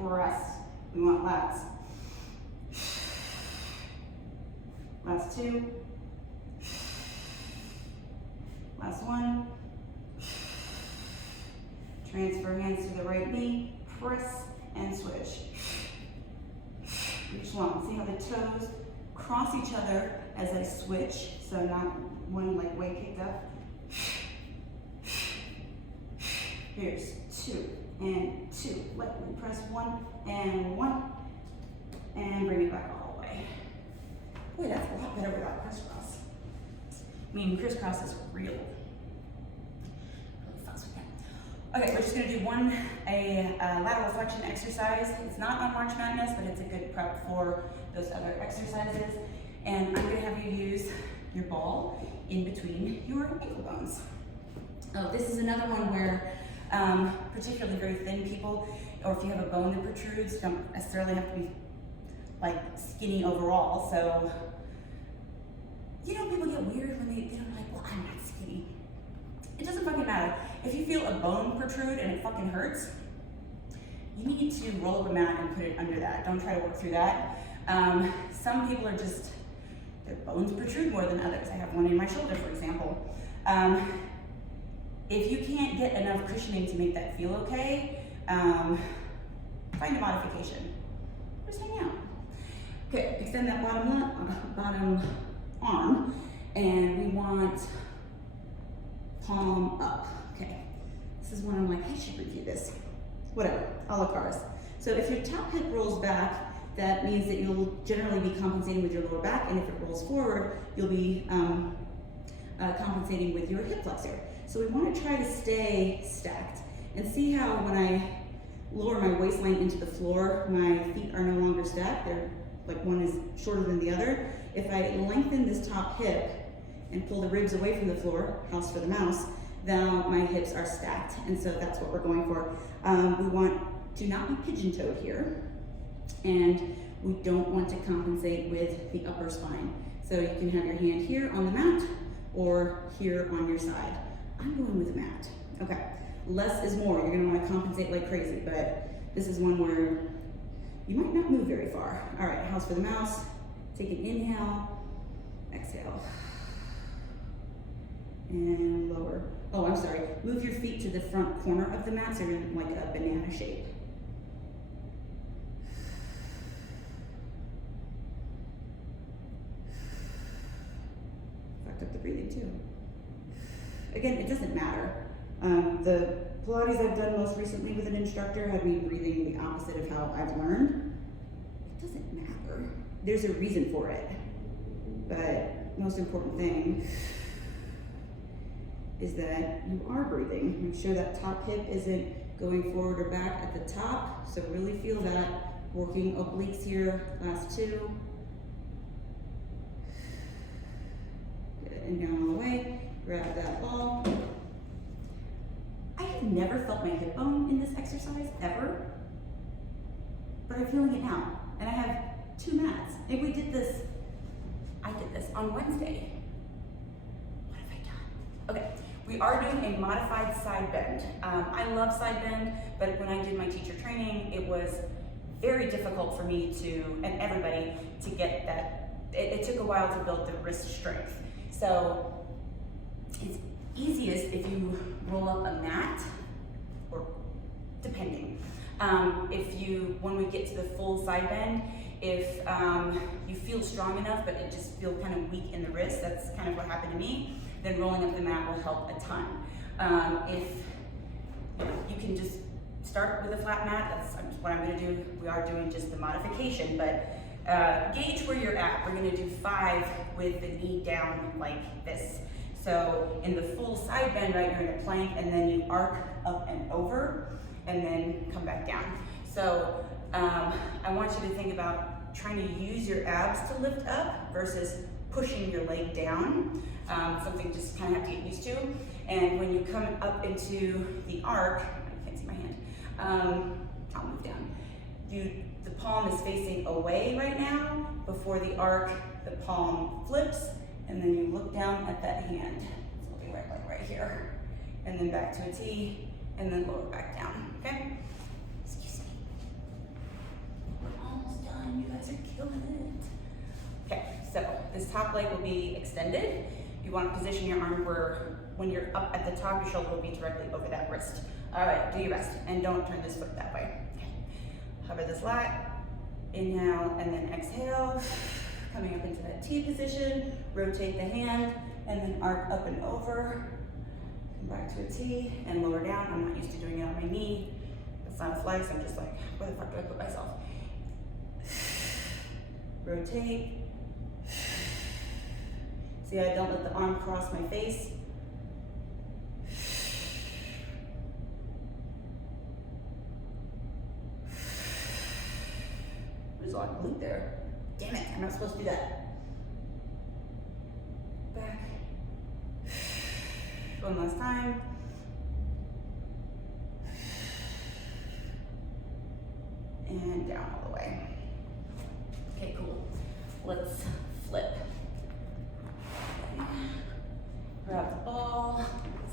Press. We want lats. Last 2. Last 1. Transfer hands to the right knee, press and switch. Each one. See how the toes cross each other as I switch, so not one like way kicked up. Here's 2 and 2. Lightly press 1 and 1, and bring it back all the way. Boy, that's a lot better without crisscross. I mean, crisscross is real. Okay, we're just gonna do a lateral flexion exercise. It's not on March Madness, but it's a good prep for those other exercises. And I'm gonna have you use your ball in between your ankle bones. Oh, this is another one where particularly very thin people, or if you have a bone that protrudes, don't necessarily have to be like skinny overall. So, you know, people get weird when they're like, well, I'm not skinny. It doesn't fucking matter. If you feel a bone protrude and it fucking hurts, you need to roll up a mat and put it under that. Don't try to work through that. Some people are just, their bones protrude more than others. I have one in my shoulder, for example. If you can't get enough cushioning to make that feel okay, find a modification. Just hang out. Okay, extend that bottom arm, and we want palm up. Okay, this is one I'm like, I should review this. Whatever, a la carte. So if your top hip rolls back, that means that you'll generally be compensating with your lower back, and if it rolls forward, you'll be compensating with your hip flexor. So we want to try to stay stacked. And see how when I lower my waistline into the floor, my feet are no longer stacked. They're like one is shorter than the other. If I lengthen this top hip and pull the ribs away from the floor, house for the mouse, now my hips are stacked. And so that's what we're going for. We want to not be pigeon-toed here. And we don't want to compensate with the upper spine. So you can have your hand here on the mat or here on your side. I'm going with the mat. Okay. Less is more. You're going to want to compensate like crazy, but this is one where you might not move very far. All right, house for the mouse. Take an inhale, exhale, and lower. Oh, I'm sorry. Move your feet to the front corner of the mat so you're in like a banana shape. Fucked up the breathing too. Again, it doesn't matter. The Pilates I've done most recently with an instructor had me breathing the opposite of how I've learned. It doesn't matter. There's a reason for it. But most important thing is that you are breathing. Make sure that top hip isn't going forward or back at the top. So really feel that. Working obliques here, last two. Good, and down all the way. Grab that ball. I have never felt my hip bone in this exercise, ever. But I'm feeling it now. And I have 2 mats. And I did this on Wednesday. What have I done? Okay, we are doing a modified side bend. I love side bend, but when I did my teacher training, it was very difficult for me to, and everybody, to get that. It took a while to build the wrist strength. So it's easiest if you roll up a mat, or depending. When we get to the full side bend, if you feel strong enough, but it just feels kind of weak in the wrist, that's kind of what happened to me, then rolling up the mat will help a ton. If you can just start with a flat mat, that's what I'm gonna do. We are doing just the modification, but gauge where you're at. We're gonna do 5 with the knee down like this. So in the full side bend, right, you're in a plank and then you arc up and over and then come back down. So I want you to think about trying to use your abs to lift up versus pushing your leg down. Something you just kind of have to get used to. And when you come up into the arc, I can't see my hand, I'll move down. The palm is facing away right now. Before the arc, the palm flips, and then you look down at that hand. So it'll be right here. And then back to a T, and then lower back down, okay? Excuse me. We're almost done, you guys are killing it. Okay, so this top leg will be extended. You want to position your arm where, when you're up at the top, your shoulder will be directly over that wrist. All right, do your best, and don't turn this foot that way. Okay. Hover this lat, inhale, and then exhale. Coming up into that T position, rotate the hand, and then arc up and over. Come back to a T, and lower down. I'm not used to doing it on my knee. That's not a flex, I'm just like, where the fuck do I put myself? Rotate. See, I don't let the arm cross my face. There's a lot of glute there. Damn it, I'm not supposed to do that. Back. One last time. And down all the way. Okay, cool. Let's flip. Grab the ball.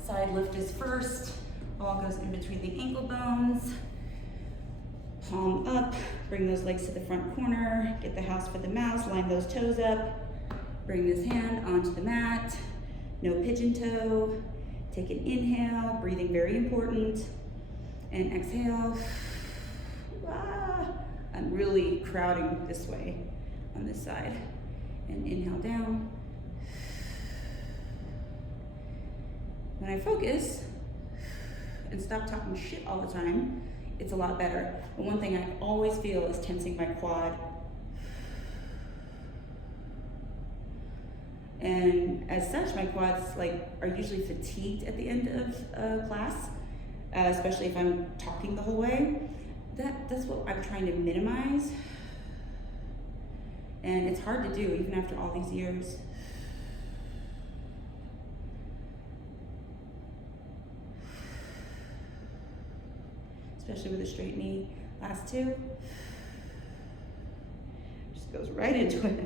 Side lift is first. Ball goes in between the ankle bones. Palm up, bring those legs to the front corner, get the house for the mouse, line those toes up, bring this hand onto the mat, no pigeon toe, take an inhale, breathing very important, and exhale. I'm really crowding this way on this side, and inhale down. When I focus and stop talking shit all the time, it's a lot better. But one thing I always feel is tensing my quad. And as such, my quads are usually fatigued at the end of class, especially if I'm talking the whole way. That's what I'm trying to minimize. And it's hard to do even after all these years. Especially with a straight knee. Last two. Just goes right into it.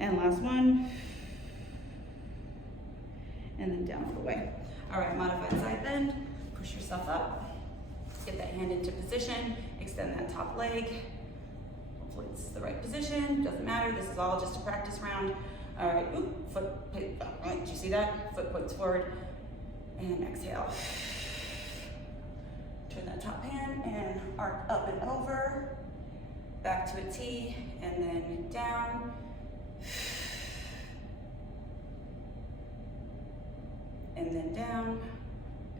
And last one. And then down all the way. All right, modified side bend. Push yourself up. Get that hand into position. Extend that top leg. Hopefully this is the right position. Doesn't matter. This is all just a practice round. All right, oop, foot, right, did you see that? Foot points forward. And exhale. Turn that top hand and arc up and over. Back to a T, and then down. And then down.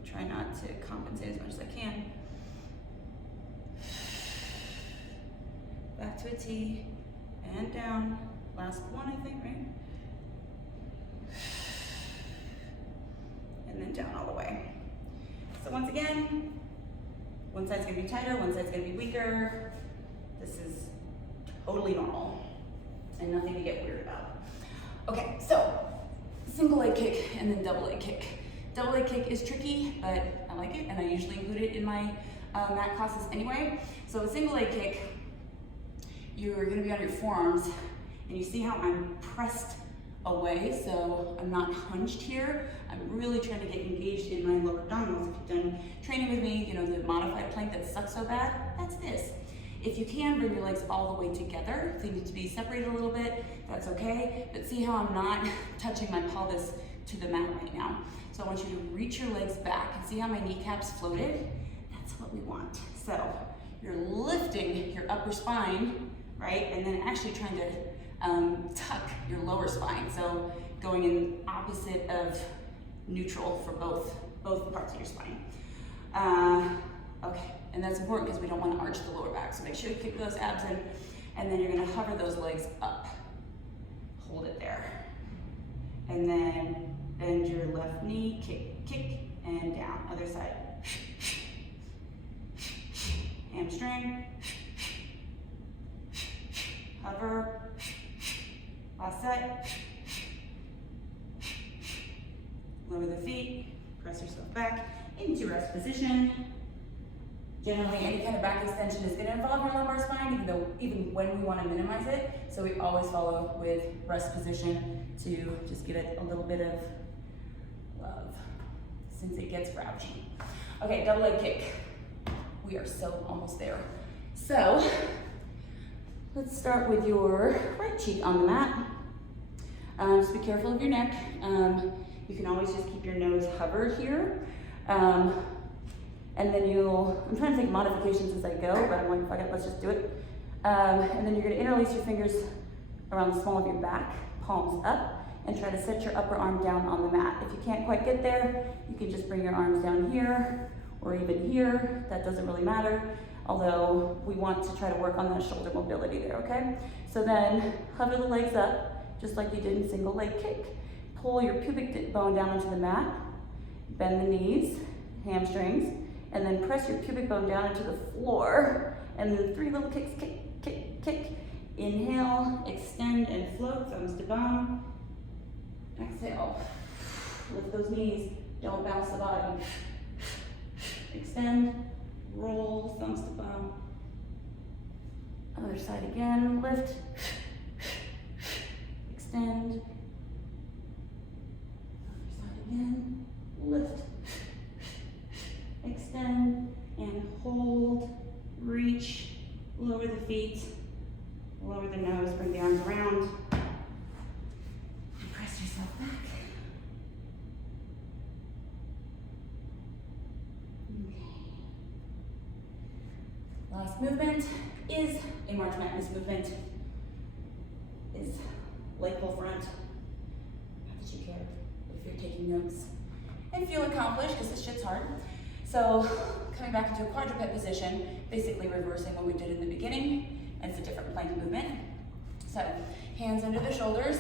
Try not to compensate as much as I can. Back to a T, and down. Last one, I think, right? And then down all the way. So once again, one side's gonna be tighter, one side's gonna be weaker. This is totally normal and nothing to get weird about. Okay, so single leg kick and then double leg kick. Double leg kick is tricky, but I like it, and I usually include it in my mat classes anyway. So a single leg kick, you're gonna be on your forearms, and you see how I'm pressed away, so I'm not hunched here. I'm really trying to get engaged in my lower abdominals. If you've done training with me, you know the modified plank that sucks so bad, that's this. If you can, bring your legs all the way together. If they need to be separated a little bit, that's okay. But see how I'm not touching my pelvis to the mat right now. So I want you to reach your legs back and see how my kneecaps floated? That's what we want. So you're lifting your upper spine, right? And then actually trying to tuck your lower spine. So going in opposite of neutral for both parts of your spine. Okay, and that's important because we don't want to arch the lower back. So make sure you kick those abs in, and then you're going to hover those legs up. Hold it there. And then bend your left knee, kick, and down. Other side. Hamstring. Hover. Last side. Lower the feet. Press yourself back into rest position. Generally, any kind of back extension is going to involve your lumbar spine, even when we want to minimize it. So we always follow with rest position to just give it a little bit of love, since it gets grouchy. Okay, double leg kick. We are so almost there. So let's start with your right cheek on the mat. Just be careful of your neck. You can always just keep your nose hovered here. And then I'm trying to think modifications as I go, but I'm like, fuck it, let's just do it. And then you're gonna interlace your fingers around the small of your back, palms up, and try to set your upper arm down on the mat. If you can't quite get there, you can just bring your arms down here, or even here, that doesn't really matter. Although we want to try to work on that shoulder mobility there, okay? So then hover the legs up, just like you did in single leg kick. Pull your pubic bone down into the mat, bend the knees, hamstrings, and then press your pubic bone down into the floor, and then 3 little kicks, kick, kick, kick. Inhale, extend and float, thumbs to bum. Exhale, lift those knees, don't bounce the body. Extend, roll, thumbs to bum. Other side again, lift, extend. Other side again, lift, extend, and hold, reach, lower the feet, lower the nose, bring the arms around, and press yourself back. Okay. Last movement is a March Madness movement, is leg pull front. Not that you care if you're taking notes and feel accomplished, because this shit's hard. So coming back into a quadruped position, basically reversing what we did in the beginning, and it's a different plank movement. So hands under the shoulders,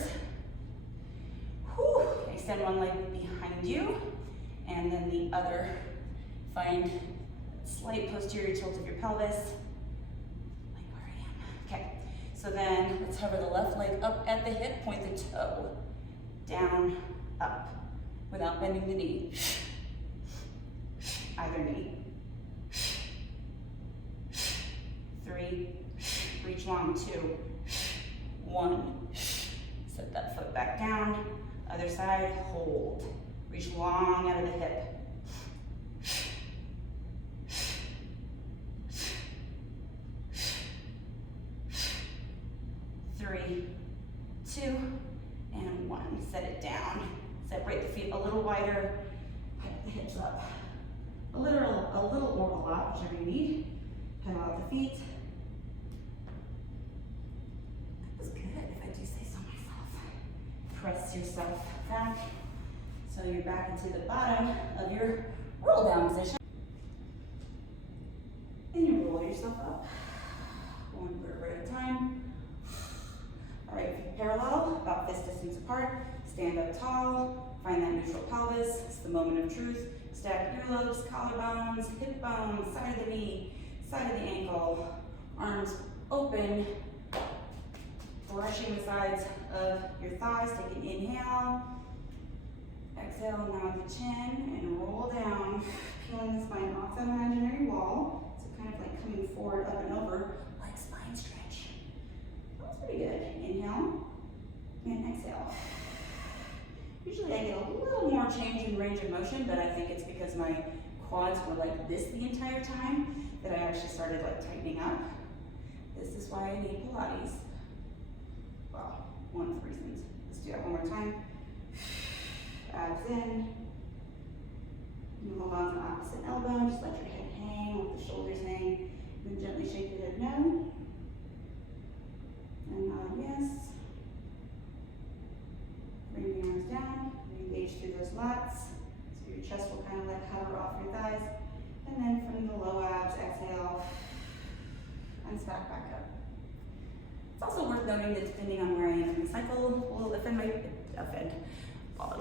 extend one leg behind you, and then the other. Find slight posterior tilt of your pelvis, like where I am. Okay, so then let's hover the left leg up at the hip, point the toe down, up, without bending the knee. Either knee. 3, reach long, 2, 1. Set that foot back down. Other side, hold. Reach long out of the hip. 3, 2, and 1. Set it down. Separate the feet a little wider. Get the hips up. A little or a lot, whichever you need. Pedal out the feet. That was good, if I do say so myself. Press yourself back. So you're back into the bottom of your roll down position. And you roll yourself up. One vertebra at a time. All right, parallel, about this distance apart. Stand up tall. Find that neutral pelvis. It's the moment of truth. Stack earlobes, collarbones, hip bones, side of the knee, side of the ankle. Arms open. Brushing the sides of your thighs. Take an inhale. Exhale, nod the chin and roll down. Peeling the spine off that imaginary wall. So kind of like coming forward, up and over, like spine stretch. That's pretty good. Inhale and exhale. Usually I get a little more change in range of motion, but I think it's because my quads were like this the entire time that I actually started like tightening up. This is why I need Pilates. Well, one of the reasons. Let's do that one more time. Abs in. You hold on to the opposite elbow. Just let your head hang, let the shoulders hang. Then gently shake your head no. And nod yes. Bring the arms down. Engage through those lats. So your chest will kind of like hover off your thighs. And then from the low abs, exhale. And stack back up. It's also worth noting that depending on where I am in the cycle, will it'll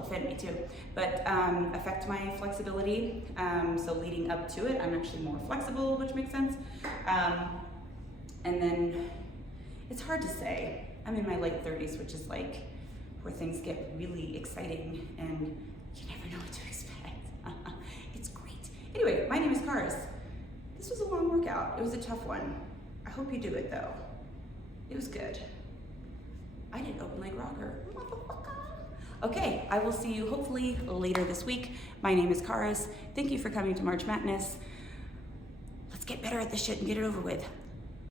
offend me too, but affect my flexibility. So leading up to it, I'm actually more flexible, which makes sense. And then it's hard to say. I'm in my late 30s, which is like where things get really exciting and you never know what to expect. It's great. Anyway, my name is Karis. This was a long workout. It was a tough one. I hope you do it though. It was good. I did open leg rocker. Okay, I will see you hopefully later this week. My name is Karis. Thank you for coming to March Madness. Let's get better at this shit and get it over with.